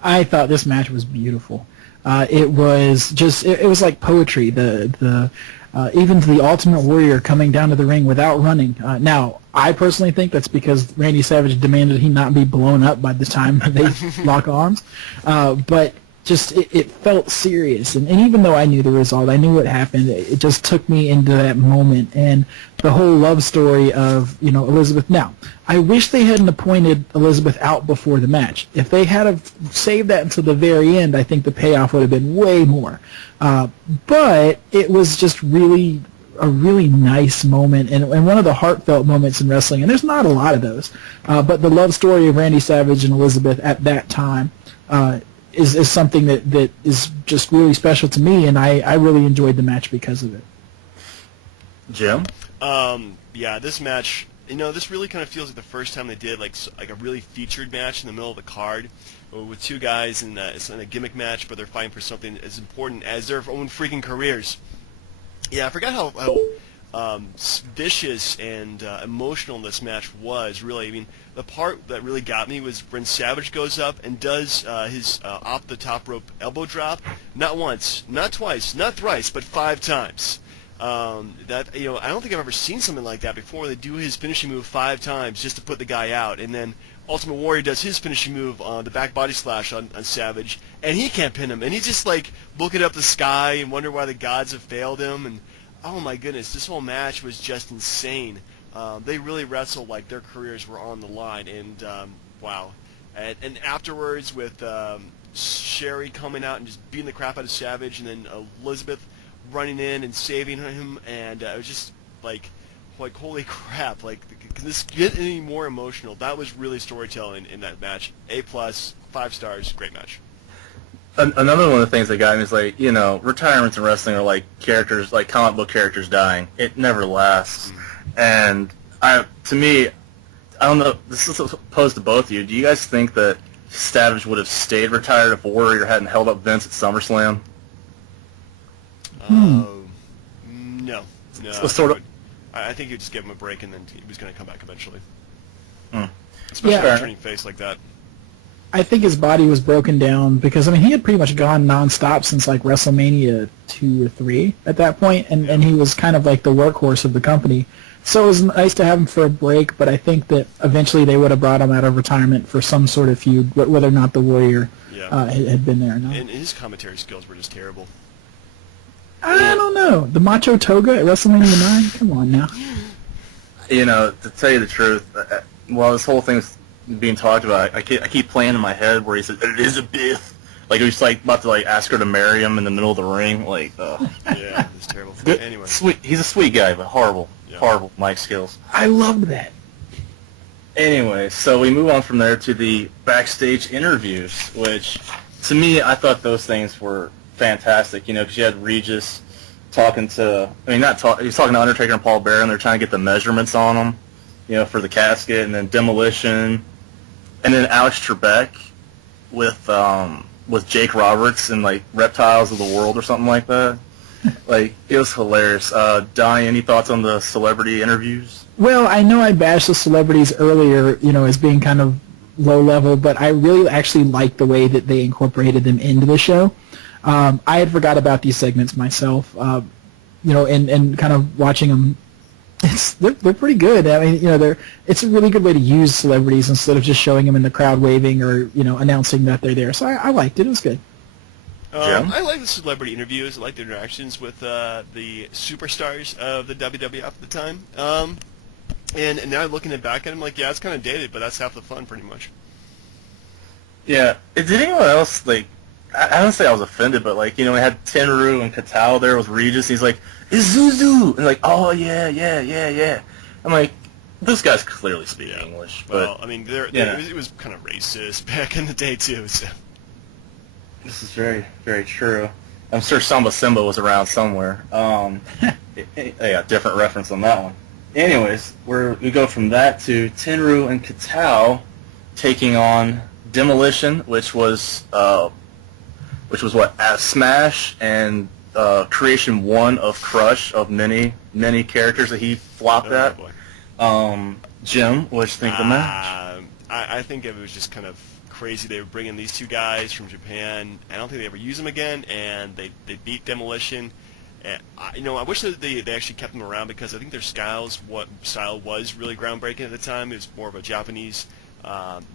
I thought this match was beautiful. It was just it was like poetry. Even the Ultimate Warrior coming down to the ring without running. Now, I personally think that's because Randy Savage demanded he not be blown up by the time they lock arms. But it felt serious. And even though I knew the result, I knew what happened, it just took me into that moment. And the whole love story of, Elizabeth. Now, I wish they hadn't appointed Elizabeth out before the match. If they had have saved that until the very end, I think the payoff would have been way more. But it was just really a really nice moment and one of the heartfelt moments in wrestling. And there's not a lot of those. But the love story of Randy Savage and Elizabeth at that time is something that is just really special to me, and I really enjoyed the match because of it. Jim? Yeah, this match, this really kind of feels like the first time they did like a really featured match in the middle of the card with two guys, and it's not a gimmick match, but they're fighting for something as important as their own freaking careers. Yeah, I forgot how vicious and emotional this match was, really. I mean, the part that really got me was when Savage goes up and does his off-the-top rope elbow drop, not once, not twice, not thrice, but 5 times. I don't think I've ever seen something like that before. They do his finishing move 5 times just to put the guy out, and then Ultimate Warrior does his finishing move on the back body slash on Savage, and he can't pin him, and he's just like looking up the sky and wonder why the gods have failed him, and oh my goodness, this whole match was just insane. They really wrestled like their careers were on the line, and wow. And afterwards with Sherry coming out and just beating the crap out of Savage, and then Elizabeth running in and saving him, and it was just like holy crap, like can this get any more emotional? That was really storytelling in that match. A+, 5 stars, great match. Another one of the things that got me is retirements in wrestling are like characters, like comic book characters dying. It never lasts. And to me, I don't know, this is posed to both of you. Do you guys think that Savage would have stayed retired if Warrior hadn't held up Vince at SummerSlam? No. I think you'd just give him a break, and then he was going to come back eventually. Especially turning face like that. I think his body was broken down because, he had pretty much gone nonstop since, WrestleMania 2 or 3 at that point, and he was kind of like the workhorse of the company. So it was nice to have him for a break, but I think that eventually they would have brought him out of retirement for some sort of feud, whether or not the Warrior had been there or not. And his commentary skills were just terrible. I don't know. The Macho Toga at WrestleMania 9? Come on now. To tell you the truth, while this whole thing's being talked about, I keep playing in my head where he says, Elizabeth. Like, he's about to ask her to marry him in the middle of the ring. Yeah, it's terrible. Anyway. He's a sweet guy, but horrible mic skills. I loved that. Anyway, so we move on from there to the backstage interviews, which, to me, I thought those things were fantastic, because you had Regis talking to, he was talking to Undertaker and Paul Bearer, and they're trying to get the measurements on him, for the casket, and then Demolition, and then Alex Trebek with Jake Roberts and Reptiles of the World or something like that. It was hilarious. Donnie, any thoughts on the celebrity interviews? Well, I know I bashed the celebrities earlier, as being kind of low level, but I really actually liked the way that they incorporated them into the show. I had forgot about these segments myself, and kind of watching them. They're pretty good. It's a really good way to use celebrities instead of just showing them in the crowd waving or announcing that they're there. So I liked it. It was good. I like the celebrity interviews. I like the interactions with the superstars of the WWF at the time. And now looking back at them, it's kind of dated, but that's half the fun, pretty much. Yeah. Did anyone else I don't say I was offended, but we had Tenryu and Katao there with Regis. And he's like, Isuzu, and oh yeah. I'm like, those guys clearly speak English. But, well, it was kind of racist back in the day too. So. This is very, very true. I'm sure Samba Simba was around somewhere. Yeah, different reference on that one. Anyways, we go from that to Tenryu and Katao taking on Demolition, which was what, as Smash and Creation 1 of Crush, of many characters that he flopped at. Boy. Jim, what did you think of the match? I think it was just kind of crazy. They were bringing these two guys from Japan. I don't think they ever use them again, and they beat Demolition. And I wish that they actually kept them around because I think their style was really groundbreaking at the time. It was more of a Japanese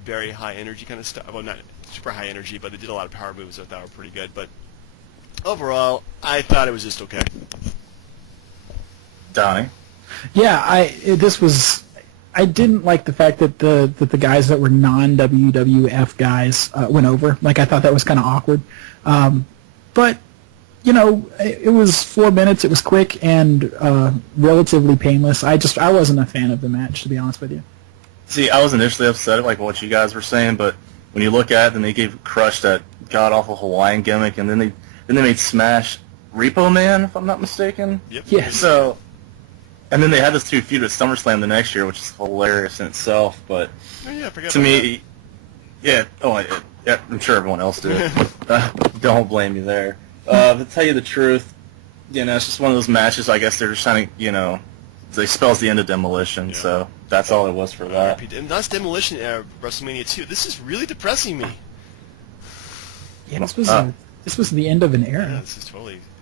very high energy kind of stuff. Well, not super high energy, but they did a lot of power moves that I thought were pretty good. But overall, I thought it was just okay. Donnie? Yeah, I didn't like the fact that the guys that were non-WWF guys went over. Like, I thought that was kind of awkward. But, you know, it was 4 minutes. It was quick and relatively painless. I wasn't a fan of the match, to be honest with you. See, I was initially upset at like what you guys were saying, but when you look at it, then they gave Crush that god-awful Hawaiian gimmick, and then they made Smash Repo Man, if I'm not mistaken. Yep. Yeah. So, and then they had this 2 feud at SummerSlam the next year, which is hilarious in itself. But Oh, yeah, I forgot to about me, yeah, yeah, I'm sure everyone else did. Don't blame me there. To tell you the truth, you know, it's just one of those matches. I guess they're just trying to, you know, they spells the end of Demolition, Yeah. so that's all it was for that. And that's Demolition WrestleMania 2. This is really depressing me. Yeah, this was the end of an era. Yeah, this is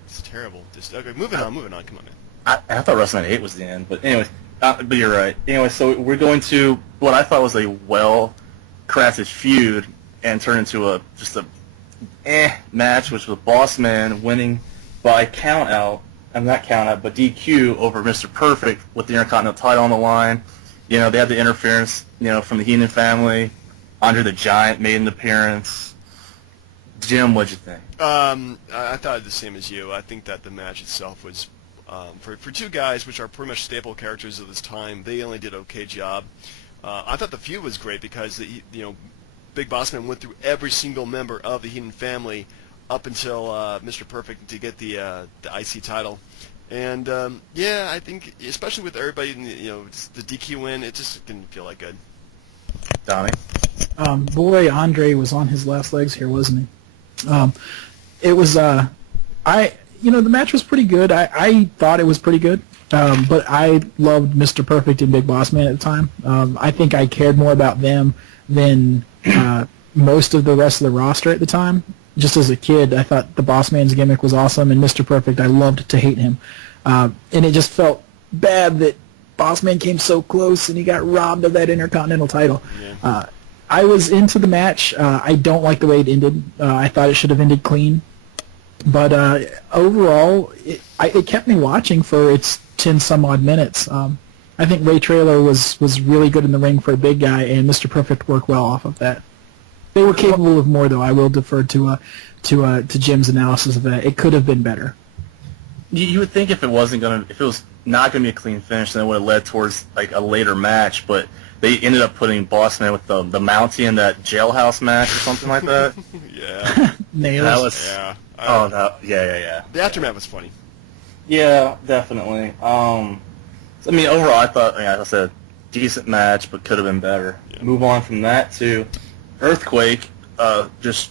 it's terrible. Just okay, moving on, come on, man. I thought WrestleMania 8 was the end, but anyways, but you're right. Anyway, so we're going to what I thought was a well-crafted feud and turn into just a match, which was Boss Man winning by not count out, but DQ over Mr. Perfect with the Intercontinental title on the line. You know, they had the interference, you know, from the Heenan family. Andre the Giant made an appearance. Jim, what'd you think? I thought the same as you. I think that the match itself was, for two guys which are pretty much staple characters of this time, they only did an okay job. I thought the feud was great because Big Boss Man went through every single member of the Heenan family up until Mr. Perfect to get the IC title. And yeah, I think especially with everybody, the DQ win, it just didn't feel like good. Donnie? Boy, Andre was on his last legs here, wasn't he? It was, the match was pretty good. I thought it was pretty good, but I loved Mr. Perfect and Big Boss Man at the time. I think I cared more about them than most of the rest of the roster at the time. Just as a kid, I thought the Boss Man's gimmick was awesome, and Mr. Perfect, I loved to hate him. And it just felt bad that Boss Man came so close and he got robbed of that Intercontinental title. Yeah. I was into the match. I don't like the way it ended. I thought it should have ended clean. But overall, it kept me watching for its 10-some-odd minutes. I think Ray Traylor was really good in the ring for a big guy, and Mr. Perfect worked well off of that. They were capable of more, though. I will defer to Jim's analysis of that. It could have been better. You would think if it was not gonna be a clean finish, then it would have led towards like a later match. But they ended up putting Boss Man with the Mountie in that jailhouse match or something like that. Yeah. Nails. That was Yeah. yeah. The aftermath was funny. Yeah, definitely. Overall, I thought, like I said, decent match, but could have been better. Yeah. Move on from that to Earthquake, just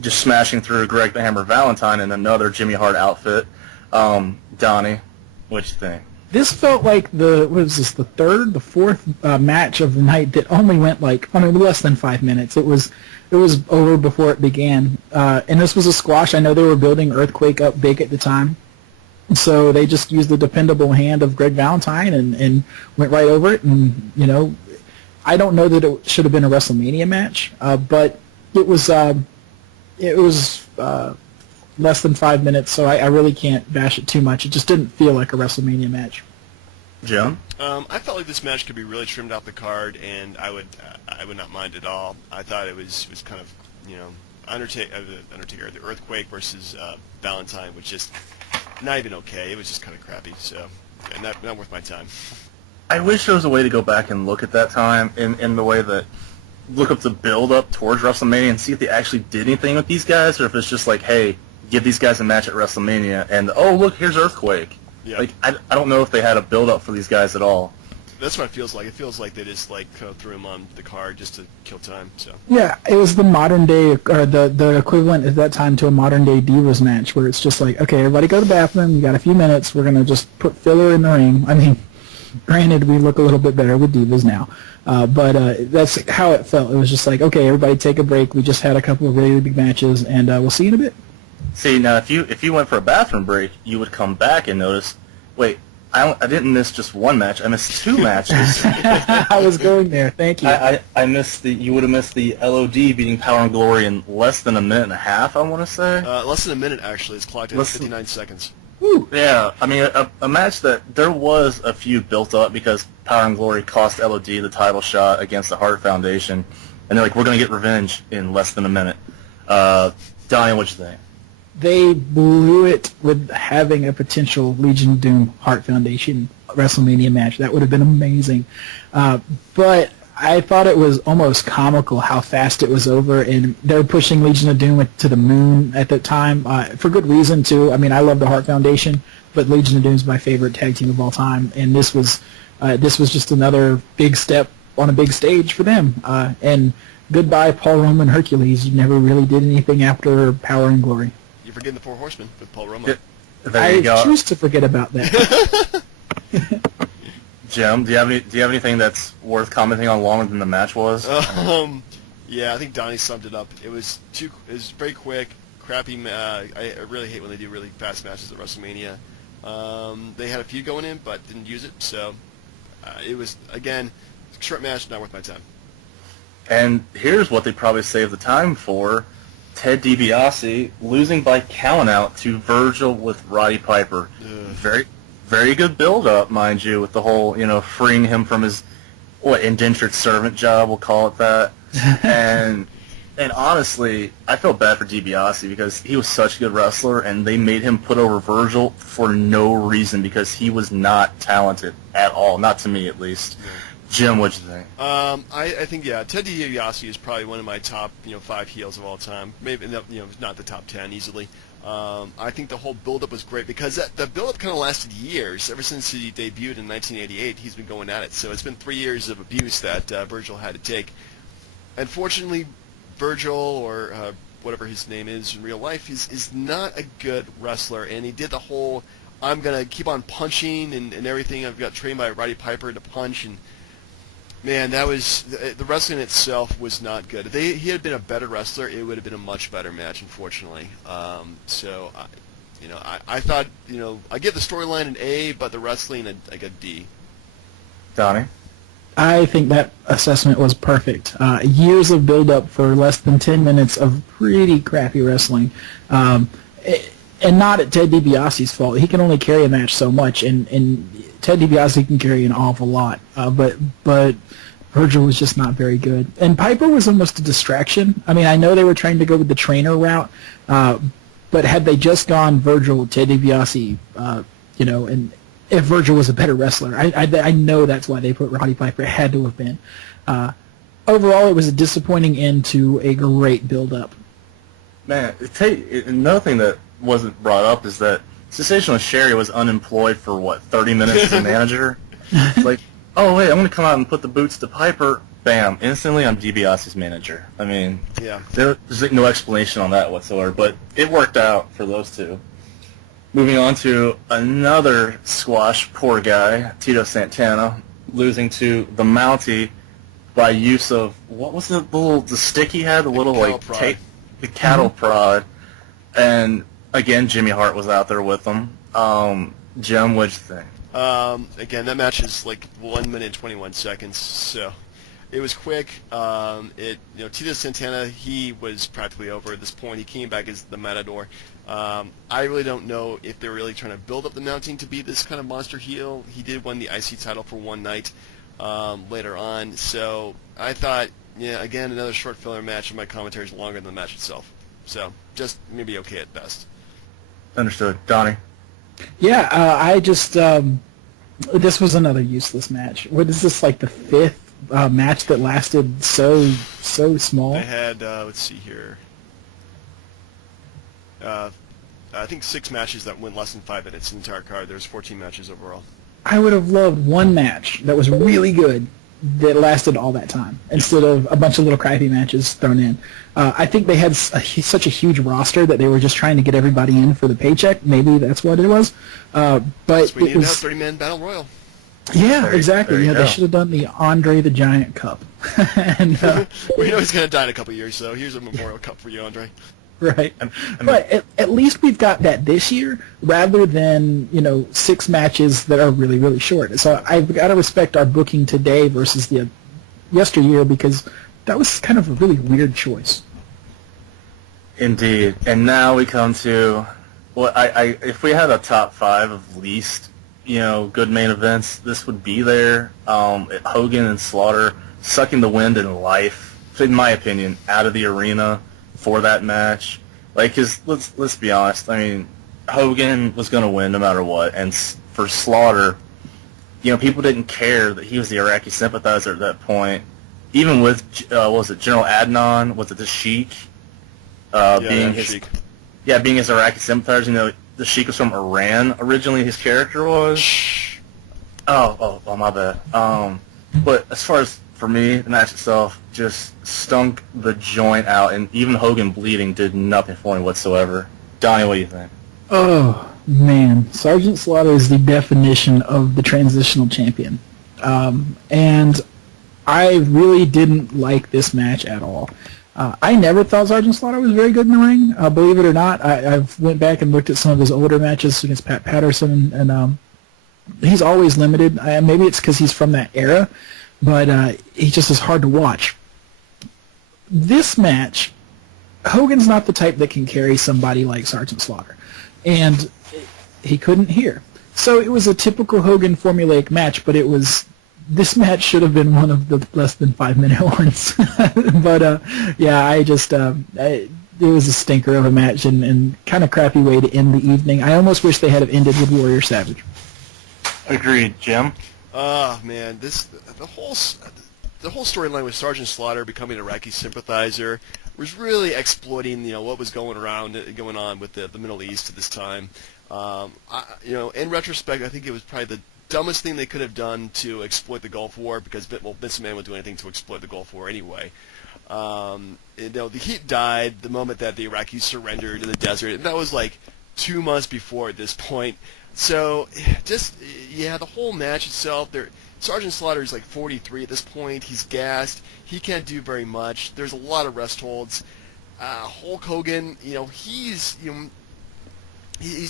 smashing through Greg the Hammer Valentine in another Jimmy Hart outfit. Donnie, what'd you think? This felt like the fourth match of the night that only went less than 5 minutes. It was over before it began. And this was a squash. I know they were building Earthquake up big at the time. So they just used the dependable hand of Greg Valentine and went right over it. And, I don't know that it should have been a WrestleMania match, but it was less than 5 minutes, so I really can't bash it too much. It just didn't feel like a WrestleMania match. Jim? I felt like this match could be really trimmed off the card, and I would not mind at all. I thought it was kind of, Undertaker, the Earthquake versus Valentine was just not even okay. It was just kind of crappy, so not worth my time. I wish there was a way to go back and look at that time in the way that look up the build-up towards WrestleMania and see if they actually did anything with these guys, or if it's just like, hey, give these guys a match at WrestleMania, and, oh, look, here's Earthquake. Yeah. Like, I don't know if they had a build-up for these guys at all. That's what it feels like. It feels like they just threw him on the card just to kill time. So Yeah, it was the modern day, or the equivalent at that time to a modern day Divas match, where it's just like, okay, everybody go to the bathroom. You got a few minutes. We're gonna just put filler in the ring. I mean, granted, we look a little bit better with Divas now, but that's how it felt. It was just like, okay, everybody take a break. We just had a couple of really big matches, and we'll see you in a bit. See, now, if you went for a bathroom break, you would come back and notice, wait, I didn't miss just one match. I missed two matches. I was going there. Thank you. I missed you would have missed the LOD beating Power and Glory in less than a minute and a half, I want to say. Less than a minute, actually. It's clocked at 59 seconds. Woo. Yeah, I mean, a match that there was a feud built up because Power and Glory cost LOD the title shot against the Hart Foundation, and they're like, we're going to get revenge in less than a minute. Donnie, what'd you think? They blew it with having a potential Legion of Doom Hart Foundation WrestleMania match. That would have been amazing. But I thought it was almost comical how fast it was over, and they were pushing Legion of Doom to the moon at that time, for good reason, too. I mean, I love the Hart Foundation, but Legion of Doom is my favorite tag team of all time, and this was just another big step on a big stage for them. And goodbye, Paul Roma and Hercules. You never really did anything after Power and Glory. You're forgetting the Four Horsemen with Paul Roma. There you go. I choose to forget about that. Jim, do you have anything that's worth commenting on longer than the match was? Yeah, I think Donnie summed it up. It was very quick, crappy. I really hate when they do really fast matches at WrestleMania. They had a few going in, but didn't use it. So it was, again, short match, not worth my time. And here's what they probably saved the time for: Ted DiBiase losing by countout to Virgil with Roddy Piper. Very, very good build-up, mind you, with the whole, freeing him from his indentured servant job, we'll call it that. and honestly, I felt bad for DiBiase because he was such a good wrestler, and they made him put over Virgil for no reason because he was not talented at all, not to me at least. Yeah. Jim, what'd you think? I think, Ted DiBiase is probably one of my top, 5 heels of all time. Maybe, not the top 10 easily. I think the whole build-up was great because the build-up kind of lasted years. Ever since he debuted in 1988, he's been going at it. So it's been 3 years of abuse that Virgil had to take. Unfortunately, Virgil, or whatever his name is in real life, is not a good wrestler. And he did the whole, I'm going to keep on punching and everything. I've got trained by Roddy Piper to punch. And man, that was the wrestling itself was not good. If he had been a better wrestler, it would have been a much better match, unfortunately. So, I thought, I give the storyline an A, but the wrestling a D. Donnie? I think that assessment was perfect. Years of build-up for less than 10 minutes of pretty crappy wrestling. And not at Ted DiBiase's fault. He can only carry a match so much, and Ted DiBiase can carry an awful lot. But Virgil was just not very good. And Piper was almost a distraction. I mean, I know they were trying to go with the trainer route, but had they just gone Virgil, Ted DiBiase, and if Virgil was a better wrestler, I know that's why they put Roddy Piper. It had to have been. Overall, it was a disappointing end to a great build-up. Man, another thing that wasn't brought up is that Sensational Sherry was unemployed for, 30 minutes as a manager? It's like, oh, wait, I'm going to come out and put the boots to Piper. Bam, instantly I'm DiBiase's manager. I mean, yeah. There's no explanation on that whatsoever, but it worked out for those two. Moving on to another squash, poor guy, Tito Santana, losing to the Mountie by use of, what was the stick he had? The cattle prod. And again, Jimmy Hart was out there with them. Jim, what'd you think? Again, that match is 1 minute and 21 seconds, so it was quick. Tito Santana, he was practically over at this point. He came back as the Matador. I really don't know if they're really trying to build up the Mounting to be this kind of monster heel. He did win the IC title for one night later on, so I thought, again, another short filler match, and my commentary is longer than the match itself. So just maybe okay at best. Understood. Donnie? Yeah, I just, this was another useless match. What is this, the 5th match that lasted so small? They had, let's see here, I think 6 matches that went less than 5 minutes in the entire card. There's 14 matches overall. I would have loved one match that was really good that lasted all that time instead of a bunch of little crappy matches thrown in. I think they had such a huge roster that they were just trying to get everybody in for the paycheck. Maybe that's what it was. But so we it was 30-man battle royal. Yeah, exactly. They should have done the Andre the Giant Cup. And we know he's going to die in a couple of years, so here's a Memorial Cup for you, Andre. Right. But at least we've got that this year rather than, 6 matches that are really, really short. So I've got to respect our booking today versus the yesteryear because that was kind of a really weird choice. Indeed. And now we come to if we had a top 5 of least, good main events, this would be there. Hogan and Slaughter sucking the wind and life, in my opinion, out of the arena for that match. Because let's be honest, I mean, Hogan was going to win no matter what, and for Slaughter, people didn't care that he was the Iraqi sympathizer at that point. Even with, was it General Adnan? Was it the Sheik? Being his Iraqi sympathizer. The Sheik was from Iran originally. His character was. Oh, my bad. But as far as for me, the match itself just stunk the joint out, and even Hogan bleeding did nothing for me whatsoever. Donnie, what do you think? Oh, man. Sergeant Slaughter is the definition of the transitional champion. And I really didn't like this match at all. I never thought Sergeant Slaughter was very good in the ring. Believe it or not, I've went back and looked at some of his older matches against Pat Patterson, and he's always limited. Maybe it's because he's from that era, but he just is hard to watch. This match, Hogan's not the type that can carry somebody like Sergeant Slaughter, and he couldn't here. So it was a typical Hogan formulaic match, but this match should have been one of the less than 5-minute ones. But, it was a stinker of a match and kind of crappy way to end the evening. I almost wish they had have ended with Warrior Savage. Agreed, Jim. Oh, man, the whole storyline with Sergeant Slaughter becoming an Iraqi sympathizer was really exploiting, what was going on with the Middle East at this time. In retrospect, I think it was probably the dumbest thing they could have done to exploit the Gulf War, because Vince McMahon would do anything to exploit the Gulf War anyway. The heat died the moment that the Iraqis surrendered in the desert, and that was like 2 months before at this point. So, the whole match itself, Sergeant Slaughter is like 43 at this point. He's gassed. He can't do very much. There's a lot of rest holds. Hulk Hogan, he's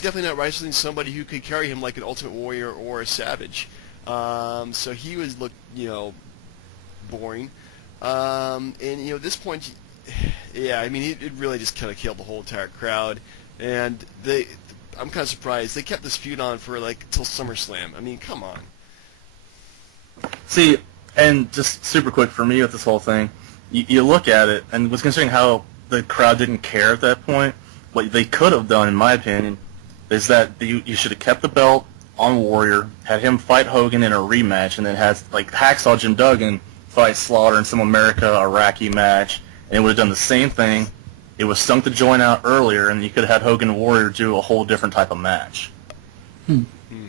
definitely not wrestling somebody who could carry him like an Ultimate Warrior or a Savage. So he looked boring. At this point, it really just kind of killed the whole entire crowd. And I'm kind of surprised they kept this feud on for till SummerSlam. I mean, come on. See, and just super quick for me with this whole thing, you look at it, and was considering how the crowd didn't care at that point. What they could have done, in my opinion, is that you should have kept the belt on Warrior, had him fight Hogan in a rematch, and then had Hacksaw Jim Duggan fight Slaughter in some America-Iraqi match, and it would have done the same thing. It would have stunk the joint out earlier, and you could have had Hogan and Warrior do a whole different type of match.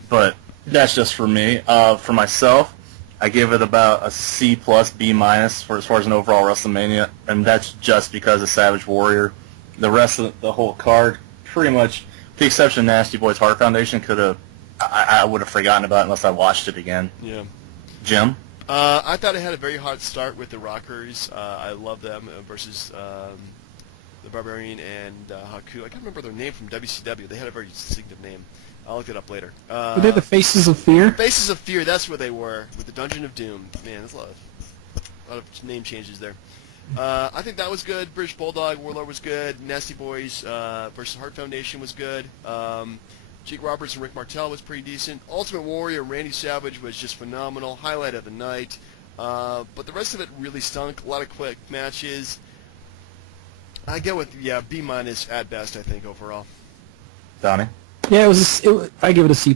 But that's just for me. For myself, I give it about a C+, B- for as far as an overall WrestleMania, and that's just because of Savage Warrior. The rest of the whole card, pretty much, with the exception of Nasty Boys Heart Foundation, I would have forgotten about it unless I watched it again. Yeah. Jim? I thought it had a very hard start with the Rockers. I love them versus the Barbarian and Haku. I can't remember their name from WCW. They had a very distinctive name. I'll look it up later. Were they the Faces of Fear? Faces of Fear, that's what they were, with the Dungeon of Doom. Man, there's a lot of name changes there. I think that was good. British Bulldog, Warlord was good. Nasty Boys versus Heart Foundation was good. Jake Roberts and Rick Martel was pretty decent. Ultimate Warrior and Randy Savage was just phenomenal. Highlight of the night. But the rest of it really stunk. A lot of quick matches. I get with, B- at best, I think, overall. Donnie? Yeah, I give it a C+.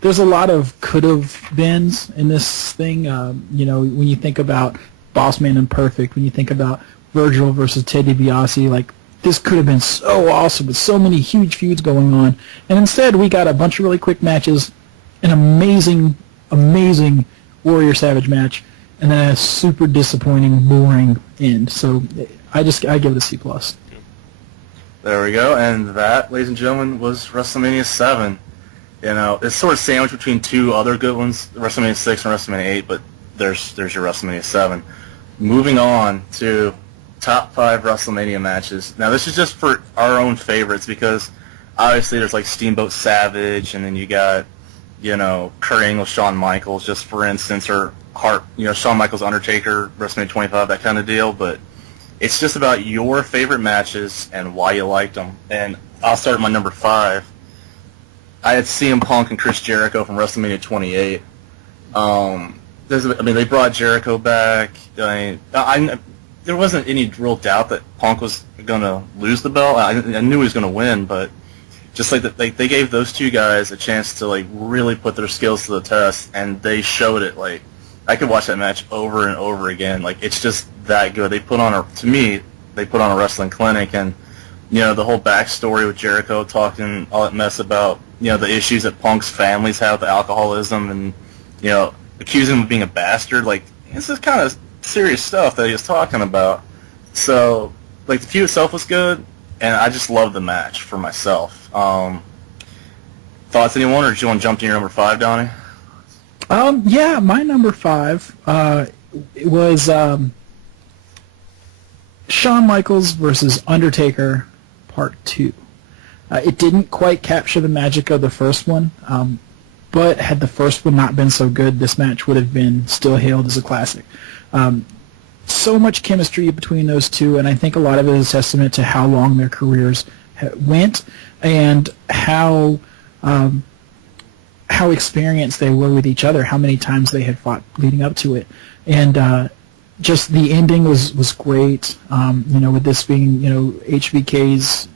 There's a lot of could-have beens in this thing. When you think about Bossman and Perfect, when you think about Virgil versus Ted DiBiase, this could have been so awesome with so many huge feuds going on. And instead, we got a bunch of really quick matches, an amazing, amazing Warrior Savage match, and then a super disappointing, boring end. So I give it a C+. There we go, and that, ladies and gentlemen, was WrestleMania 7. It's sort of sandwiched between two other good ones, WrestleMania 6 and WrestleMania 8, but there's your WrestleMania 7. Moving on to top 5 WrestleMania matches. Now, this is just for our own favorites because obviously there's like Steamboat Savage, and then you got, Kurt Angle, Shawn Michaels, just for instance, or Shawn Michaels, Undertaker, WrestleMania 25, that kind of deal. But it's just about your favorite matches and why you liked them. And I'll start at my number 5. I had CM Punk and Chris Jericho from WrestleMania 28. They brought Jericho back. There wasn't any real doubt that Punk was going to lose the belt. I knew he was going to win, but just like that, they gave those two guys a chance to like really put their skills to the test, and they showed it. Like, I could watch that match over and over again. Like, it's just that good. They put on a wrestling clinic, and the whole backstory with Jericho talking all that mess about the issues that Punk's families have with alcoholism, and accusing him of being a bastard. Like, this is kind of serious stuff that he was talking about. So, like, the feud itself was good, and I just loved the match for myself. Thoughts, anyone, or do you want to jump to your number 5, Donnie? Yeah, my number 5 was Shawn Michaels versus Undertaker Part 2. It didn't quite capture the magic of the first one, but had the first one not been so good, this match would have been still hailed as a classic. So much chemistry between those two, and I think a lot of it is a testament to how long their careers went and how experienced they were with each other, how many times they had fought leading up to it. And just the ending was great, with this being, HBK's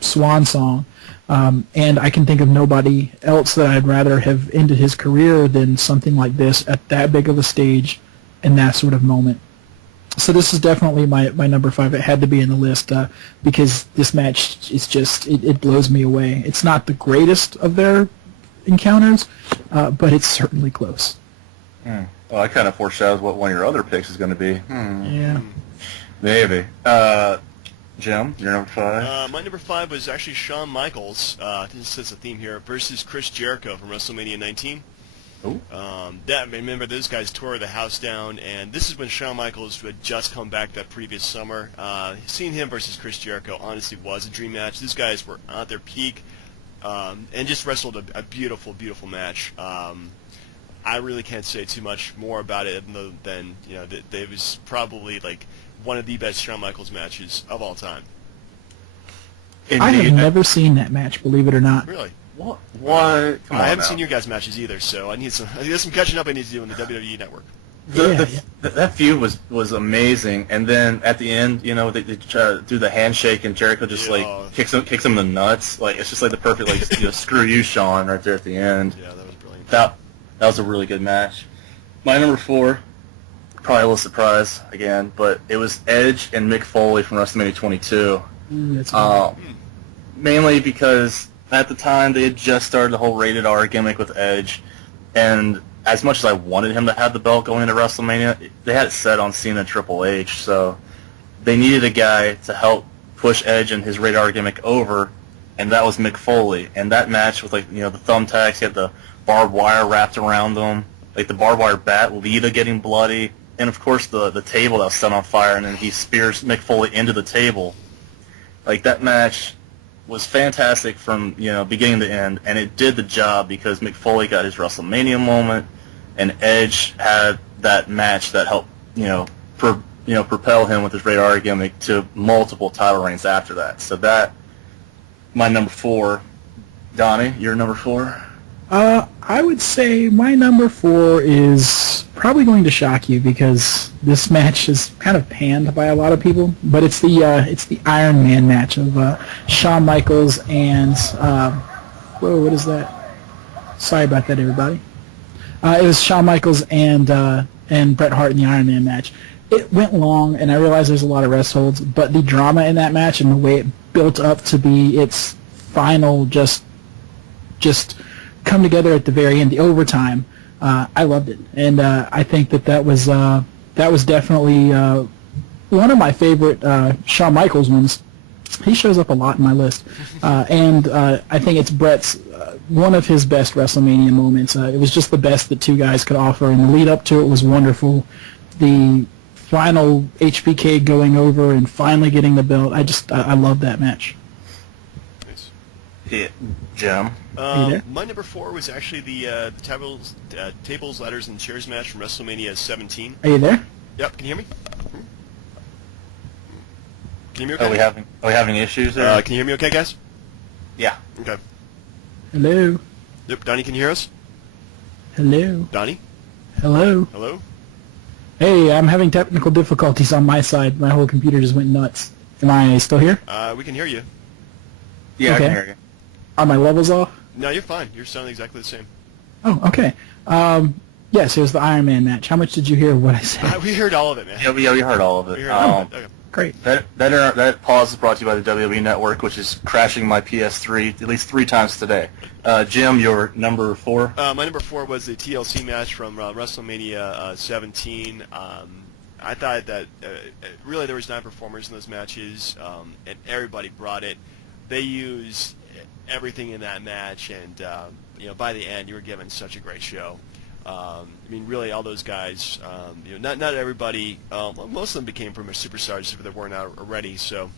swan song. And I can think of nobody else that I'd rather have ended his career than something like this at that big of a stage in that sort of moment. So this is definitely my number 5. It had to be in the list because this match is just, it blows me away. It's not the greatest of their encounters, but it's certainly close. Well, that kind of foreshadows what one of your other picks is going to be. Yeah. Maybe. Jim, your number 5? My number 5 was actually Shawn Michaels. This is a theme here, versus Chris Jericho from WrestleMania 19. Remember, those guys tore the house down, and this is when Shawn Michaels had just come back that previous summer. Seeing him versus Chris Jericho honestly was a dream match. These guys were at their peak, and just wrestled a beautiful, beautiful match. I really can't say too much more about it than that it was probably like one of the best Shawn Michaels matches of all time. Indeed. I have never seen that match, believe it or not. Really? What? I haven't seen your guys' matches either, so there's some catching up I need to do on the WWE Network. That feud was amazing, and then at the end, they try to do the handshake, and Jericho just kicks him in the nuts. Like, it's just like the perfect screw you, Shawn, right there at the end. Yeah, that was brilliant. That was a really good match. My number 4, probably a little surprise again, but it was Edge and Mick Foley from WrestleMania 22. Mainly because at the time they had just started the whole rated R gimmick with Edge, and as much as I wanted him to have the belt going into WrestleMania, they had it set on Cena and Triple H, so they needed a guy to help push Edge and his rated R gimmick over, and that was Mick Foley. And that match with the thumbtacks, he had the barbed wire wrapped around them, like the barbed wire bat, Lita getting bloody, and of course the table that was set on fire, and then he spears Mick Foley into the table. Like, that match was fantastic from beginning to end, and it did the job because Mick Foley got his WrestleMania moment, and Edge had that match that helped propel him with his rated R gimmick to multiple title reigns after that. So that, my number 4. Donnie, your number 4? I would say my number 4 is probably going to shock you because this match is kind of panned by a lot of people, but it's the Iron Man match of Shawn Michaels and what is that? Sorry about that, everybody. It was Shawn Michaels and Bret Hart in the Iron Man match. It went long, and I realize there's a lot of rest holds, but the drama in that match and the way it built up to be its final just come together at the very end, the overtime, I loved it, and I think that was definitely one of my favorite Shawn Michaels ones. He shows up a lot in my list, and I think it's Bret's one of his best WrestleMania moments. It was just the best that two guys could offer, and the lead up to it was wonderful. The final HBK going over and finally getting the belt. I love that match. Nice. Yeah, Jim. My number 4 was actually the tables, ladders, and chairs match from WrestleMania 17. Are you there? Yep. Can you hear me? Can you hear me okay? Are we having issues there? Can you hear me okay, guys? Yeah. Okay. Hello. Yep. Donnie, can you hear us? Hello. Donnie? Hello. Hello? Hey, I'm having technical difficulties on my side. My whole computer just went nuts. Am I still here? We can hear you. Yeah, okay. I can hear you. Are my levels off? No, you're fine. You're sounding exactly the same. Oh, okay. Yes, it was the Iron Man match. How much did you hear of what I said? We heard all of it, man. Yeah, we heard all of it. We heard all of it. Okay. Great. That pause is brought to you by the WWE Network, which is crashing my PS3 at least 3 times today. Jim, your number 4? My number 4 was the TLC match from WrestleMania 17. I thought that really there was 9 performers in those matches, and everybody brought it. They used everything in that match, and by the end, you were given such a great show. I mean, really, all those guys. Not everybody. Most of them became pretty much superstars if they weren't already. So,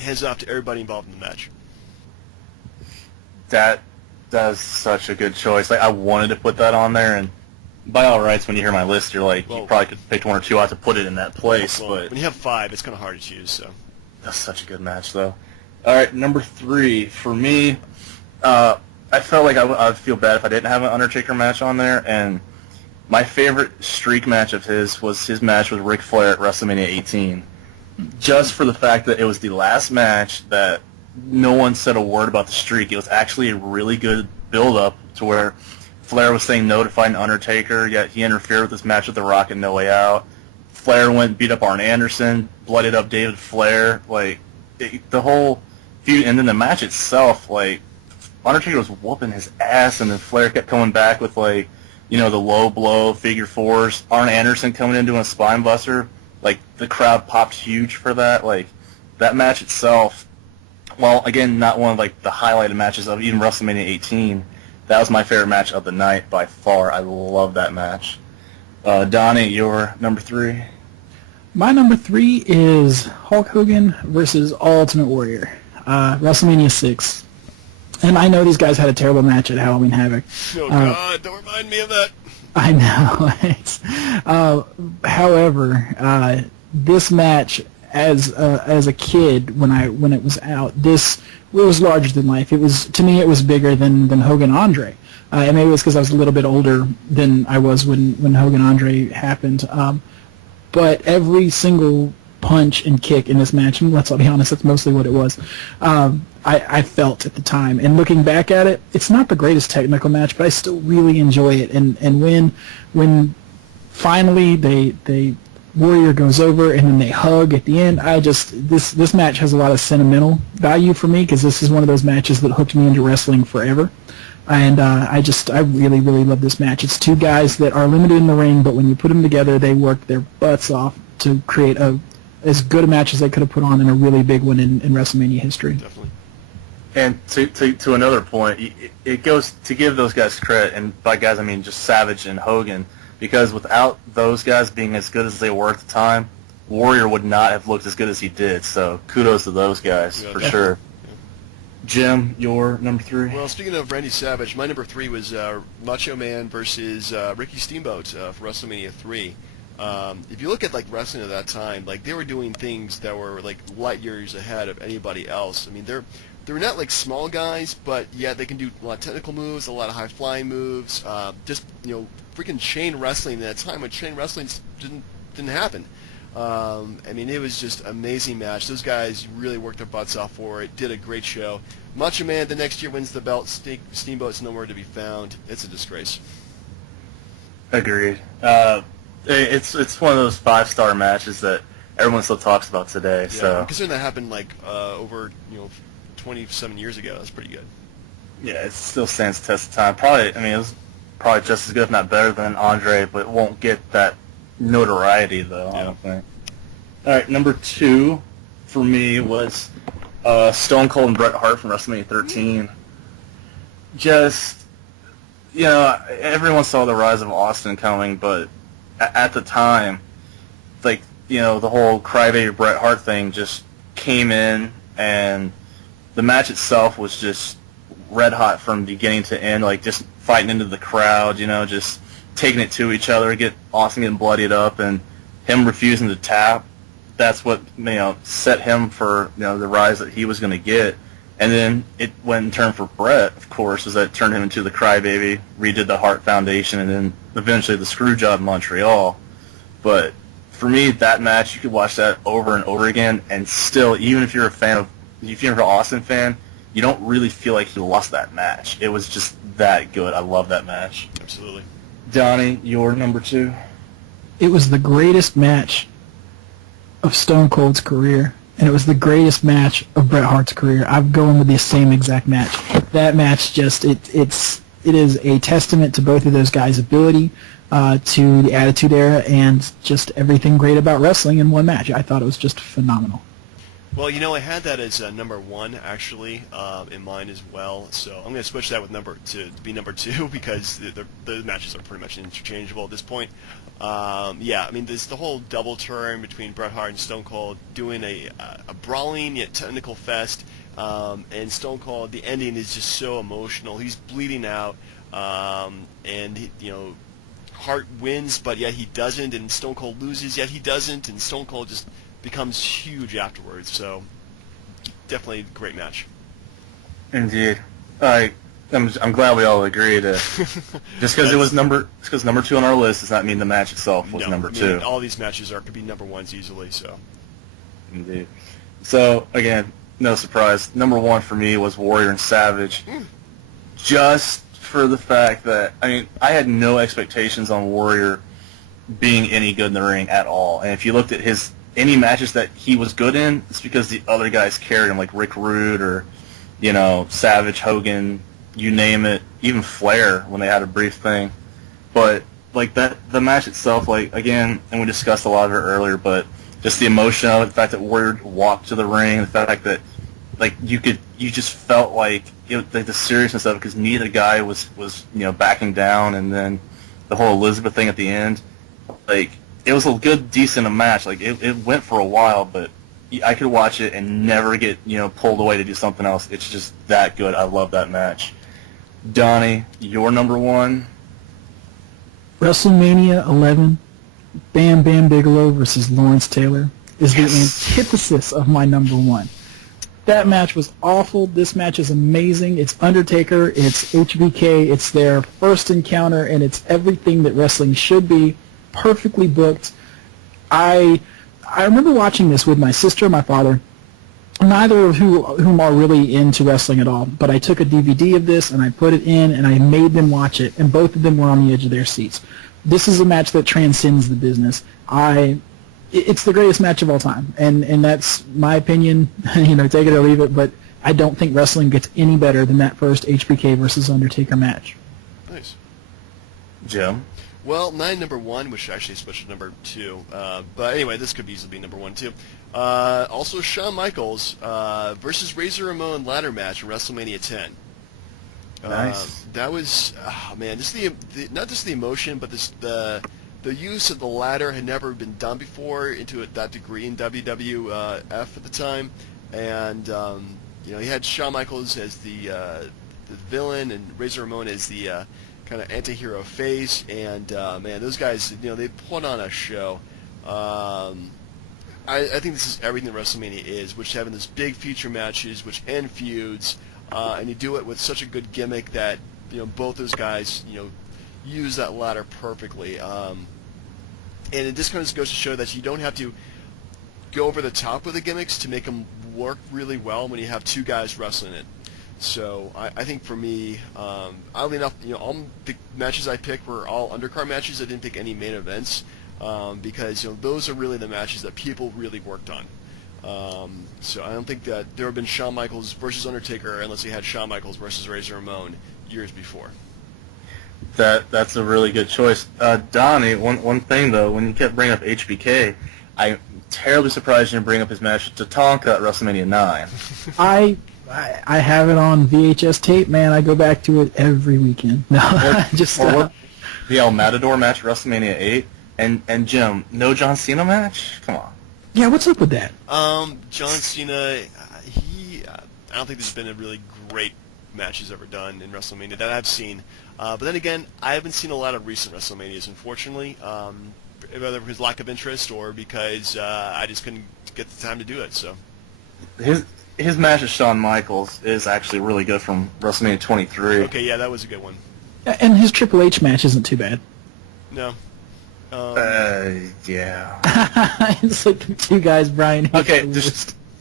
hands off to everybody involved in the match. That's such a good choice. Like, I wanted to put that on there, and by all rights, when you hear my list, you're like, you probably could pick 1 or 2 out to put it in that place. Well, but when you have 5, it's kind of hard to choose. So, that's such a good match, though. All right, number 3 for me. I felt like I'd feel bad if I didn't have an Undertaker match on there, and my favorite streak match of his was his match with Ric Flair at WrestleMania 18. Just for the fact that it was the last match that no one said a word about the streak. It was actually a really good build-up to where Flair was saying no to fighting Undertaker, yet he interfered with this match with The Rock and No Way Out. Flair went and beat up Arn Anderson, bloodied up David Flair. The whole feud, and then the match itself, Undertaker was whooping his ass, and then Flair kept coming back with, the low blow, figure 4s. Arn Anderson coming in doing a spine buster. The crowd popped huge for that. That match itself, while, again, not one of, the highlighted matches of even WrestleMania 18, that was my favorite match of the night by far. I love that match. Donnie, your number 3? My number 3 is Hulk Hogan versus Ultimate Warrior, WrestleMania 6. And I know these guys had a terrible match at Halloween Havoc. Oh, God, don't remind me of that. I know. However, this match, as a kid, when it was out, it was larger than life. To me, it was bigger than Hogan Andre. And maybe it was because I was a little bit older than I was when Hogan Andre happened. But every single punch and kick in this match, and let's all be honest, that's mostly what it was, I felt at the time. And looking back at it, it's not the greatest technical match, but I still really enjoy it. And when finally they Warrior goes over and then they hug at the end, this match has a lot of sentimental value for me, because this is one of those matches that hooked me into wrestling forever. And I really, really love this match. It's 2 guys that are limited in the ring, but when you put them together, they work their butts off to create as good a match as they could have put on, in a really big one in WrestleMania history. Definitely. And to another point, it goes to give those guys credit, and by guys I mean just Savage and Hogan, because without those guys being as good as they were at the time, Warrior would not have looked as good as he did. So kudos to those guys, for sure. Yeah. Jim, your number 3? Well, speaking of Randy Savage, my number 3 was Macho Man versus Ricky Steamboat for WrestleMania 3. If you look at wrestling at that time, they were doing things that were light years ahead of anybody else. I mean, they're not small guys, but yeah, they can do a lot of technical moves, a lot of high flying moves. Freaking chain wrestling at that time when chain wrestling didn't happen. I mean, it was just an amazing match. Those guys really worked their butts off for it. Did a great show. Macho Man the next year wins the belt. Steamboat's nowhere to be found. It's a disgrace. Agreed. It's one of those 5-star matches that everyone still talks about today. Yeah, so considering that happened over 27 years ago, that's pretty good. Yeah, it still stands the test of time. It was probably just as good, if not better, than Andre, but it won't get that notoriety though. Yeah. I don't think. All right, number 2 for me was Stone Cold and Bret Hart from WrestleMania 13. Just everyone saw the rise of Austin coming, but at the time, like, you know, the whole Crybaby Bret Hart thing just came in, and the match itself was just red hot from beginning to end, like just fighting into the crowd, you know, just taking it to each other, Austin getting bloodied up, and him refusing to tap. That's what, you know, set him for, you know, the rise that he was going to get. And then it went and turned for Bret, of course, as that turned him into the Crybaby, redid the Hart Foundation, and then eventually the Screwjob in Montreal. But for me, that match, you could watch that over and over again, and still, even if you're if you're an Austin fan, you don't really feel like he lost that match. It was just that good. I love that match. Absolutely. Donnie, your number 2? It was the greatest match of Stone Cold's career, and it was the greatest match of Bret Hart's career. I'm going with the same exact match. That match just it is a testament to both of those guys' ability, to the Attitude Era, and just everything great about wrestling in one match. I thought it was just phenomenal. Well, you know, I had that as number 1 actually in mine as well. So I'm going to switch that with to be number 2 because the matches are pretty much interchangeable at this point. Yeah, I mean, there's the whole double turn between Bret Hart and Stone Cold doing a brawling yet technical fest, and Stone Cold, the ending is just so emotional. He's bleeding out, and you know, Hart wins, but yet he doesn't, and Stone Cold loses, yet he doesn't, and Stone Cold just becomes huge afterwards. So definitely a great match. Indeed. I'm glad we all agreed. Just because it was number 2 on our list does not mean the match itself was number 2. I mean, all these matches could be number 1s easily. So. Indeed. So again, no surprise. Number 1 for me was Warrior and Savage. Just for the fact that, I mean, I had no expectations on Warrior being any good in the ring at all. And if you looked at any matches that he was good in, it's because the other guys carried him, like Rick Rude or, you know, Savage, Hogan, you name it, even Flair when they had a brief thing. But like the match itself, like, again, and we discussed a lot of it earlier, but just the emotion of it, the fact that Warrior walked to the ring, the fact that like you just felt like, you know, like the seriousness of it, because neither guy was you know, backing down, and then the whole Elizabeth thing at the end, like, it was a good, decent match. Like, it went for a while, but I could watch it and never get, you know, pulled away to do something else. It's just that good. I love that match. Donnie, your number 1? WrestleMania 11, Bam Bam Bigelow versus Lawrence Taylor is the antithesis of my number 1. That match was awful. This match is amazing. It's Undertaker, it's HBK, it's their first encounter, and it's everything that wrestling should be. Perfectly booked. I remember watching this with my sister and my father, neither of whom are really into wrestling at all, but I took a DVD of this and I put it in and I made them watch it, and both of them were on the edge of their seats. This is a match that transcends the business. It's the greatest match of all time, and that's my opinion. You know, take it or leave it, but I don't think wrestling gets any better than that first HBK versus Undertaker match. Nice. Jim? Well, my number 1, which actually switched to number 2. But anyway, this could easily be number 1 too. Also, Shawn Michaels versus Razor Ramon ladder match in WrestleMania 10. Nice. That was, man, just not just the emotion, but the use of the ladder had never been done before into that degree in WWF at the time, and you know, he had Shawn Michaels as the villain and Razor Ramon as the kind of anti-hero face, and man, those guys, you know, they put on a show. I think this is everything that WrestleMania is, which having these big feature matches, which end feuds, and you do it with such a good gimmick that, you know, both those guys, you know, use that ladder perfectly. And it just kind of goes to show that you don't have to go over the top with the gimmicks to make them work really well when you have two guys wrestling it. So I think for me, oddly enough, you know, all the matches I picked were all undercard matches. I didn't pick any main events because, you know, those are really the matches that people really worked on. So I don't think that there have been Shawn Michaels versus Undertaker unless you had Shawn Michaels versus Razor Ramon years before. That's a really good choice. Donnie, one thing though, when you kept bringing up HBK, I'm terribly surprised you didn't bring up his match with Tatanka at WrestleMania 9. I have it on VHS tape, man. I go back to it every weekend. No, the El Matador match at WrestleMania 8. And Jim, no John Cena match? Come on. Yeah, what's up with that? John Cena, I don't think there's been a really great match he's ever done in WrestleMania that I've seen. But then again, I haven't seen a lot of recent WrestleManias, unfortunately, whether because lack of interest or because I just couldn't get the time to do it. So His match with Shawn Michaels is actually really good from WrestleMania 23. okay, yeah, that was a good one. And his Triple H match isn't too bad. No. Yeah. It's like the two guys, Brian. Okay,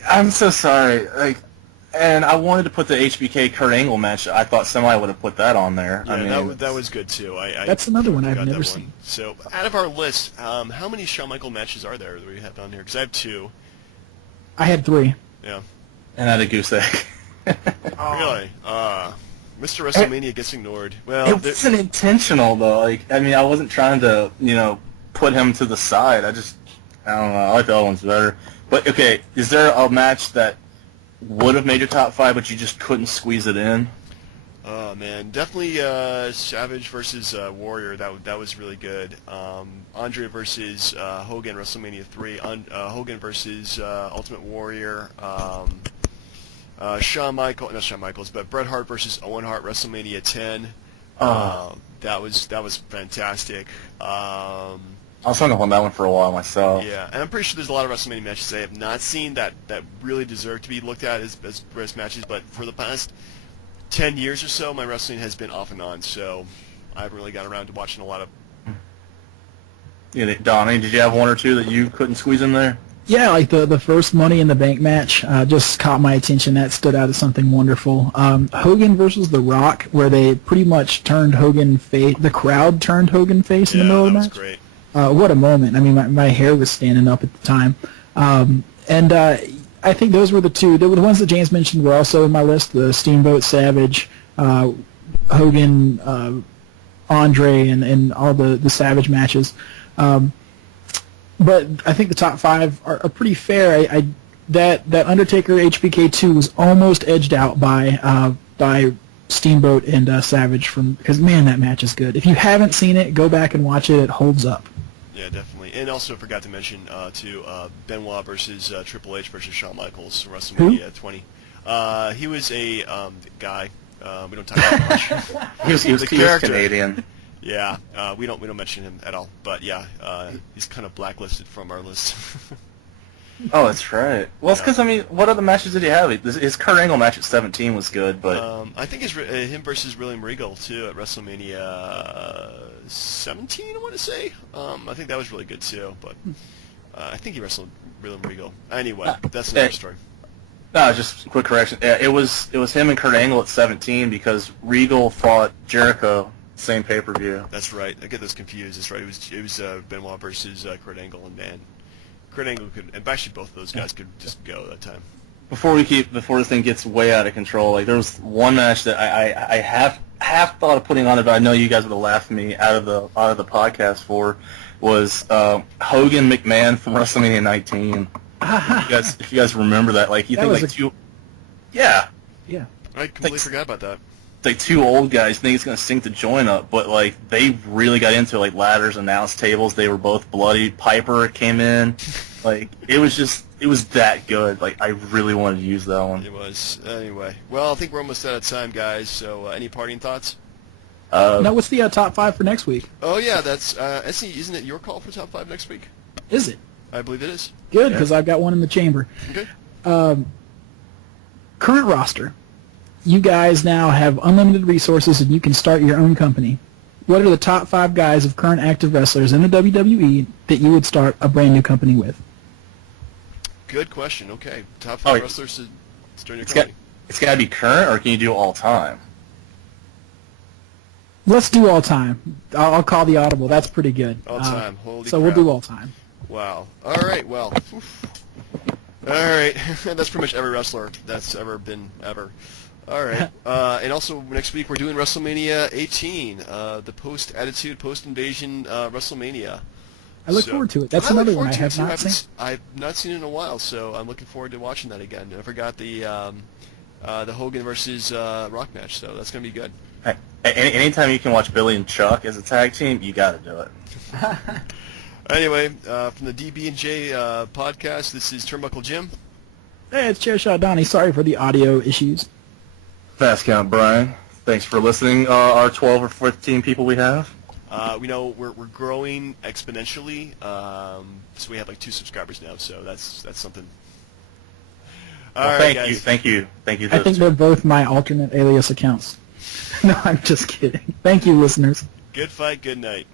I'm so sorry. And I wanted to put the HBK Kurt Angle match. I thought somebody would have put that on there. Yeah, I mean, that was good too. That's another one I've forgot never that seen. So, out of our list, how many Shawn Michaels matches are there that we have on here? Because I have 2. I had 3. Yeah. And I had a goose egg. Really? Mr. WrestleMania gets ignored. Well, It wasn't intentional, though. I wasn't trying to, put him to the side. I don't know. I like the other ones better. But, okay, is there a match that would have made your top 5, but you just couldn't squeeze it in? oh man, definitely Savage versus Warrior. That was really good. Andre versus Hogan, WrestleMania 3. Hogan versus Ultimate Warrior. Not Shawn Michaels, but Bret Hart versus Owen Hart, WrestleMania 10. That was fantastic. I was hung up on that one for a while myself. Yeah, and I'm pretty sure there's a lot of WrestleMania matches I have not seen that really deserve to be looked at as best matches, but for the past 10 years or so, my wrestling has been off and on, so I haven't really got around to watching a lot of... Yeah, Donnie, did you have one or two that you couldn't squeeze in there? Yeah, like the first Money in the Bank match just caught my attention. That stood out as something wonderful. Hogan versus The Rock, where they pretty much turned Hogan face. The crowd turned Hogan face in the middle of the match. That was great. What a moment. I mean, my hair was standing up at the time. And I think those were the two. The ones that James mentioned were also in my list, the Steamboat Savage, Hogan, Andre, and all the Savage matches. But I think the top 5 are pretty fair. That Undertaker HBK 2 was almost edged out by Steamboat and Savage because man, that match is good. If you haven't seen it, go back and watch it. It holds up. Yeah, definitely. And also forgot to mention too Benoit versus Triple H versus Shawn Michaels, WrestleMania 20. He was a guy. We don't talk about much. He was Canadian. Yeah, we don't mention him at all. But yeah, he's kind of blacklisted from our list. Oh, that's right. Well, it's because, what other matches did he have? His Kurt Angle match at 17 was good, but... I think him versus William Regal, too, at WrestleMania 17, I want to say. I think that was really good, too, but I think he wrestled William Regal. Anyway, that's another story. No, just a quick correction. Yeah, it was him and Kurt Angle at 17 because Regal fought Jericho, same pay-per-view. That's right. I get those confused. That's right. It was Benoit versus Kurt Angle, and man... Kurt Angle could, and actually both of those guys could just go that time. Before this thing gets way out of control, there was one match that I have thought of putting on it, but I know you guys would have laughed me out of the podcast for, was Hogan McMahon from WrestleMania 19. If you guys remember that, yeah. I completely forgot about that. Like two old guys think it's going to sync the joint up, but they really got into ladders, announce tables. They were both bloody. Piper came in, it was that good. I really wanted to use that one. It was. Anyway, well, I think we're almost out of time, guys. So, any parting thoughts? Now, what's the top 5 for next week? Oh yeah, that's isn't it your call for top 5 next week? Is it? I believe it is. Good, because I've got one in the chamber. Okay. Current roster. You guys now have unlimited resources and you can start your own company. What are the top 5 guys of current active wrestlers in the WWE that you would start a brand new company with? Good question. Okay. Top 5 wrestlers to start your company. It's got to be current, or can you do all time? Let's do all time. I'll call the audible. That's pretty good. All time. Holy So crap. we'll do all time. Wow. All right. Well. All right. That's pretty much every wrestler that's ever been ever. All right. And also next week we're doing WrestleMania 18, the post-Attitude, post-Invasion WrestleMania. I look forward to it. That's another one I have not seen. I've not seen it in a while, so I'm looking forward to watching that again. I forgot the Hogan versus Rock match, so that's going to be good. Anytime you can watch Billy and Chuck as a tag team, you got to do it. Anyway, from the DB&J Podcast, this is Turnbuckle Jim. Hey, it's Chairshot Donnie. Sorry for the audio issues. Fast Count Brian. Thanks for listening, our 12 or 15 people we have. We know we're growing exponentially, so we have like 2 subscribers now, so that's something. All right, guys. Thank you. I think they're both my alternate alias accounts. No, I'm just kidding. Thank you, listeners. Good fight, good night.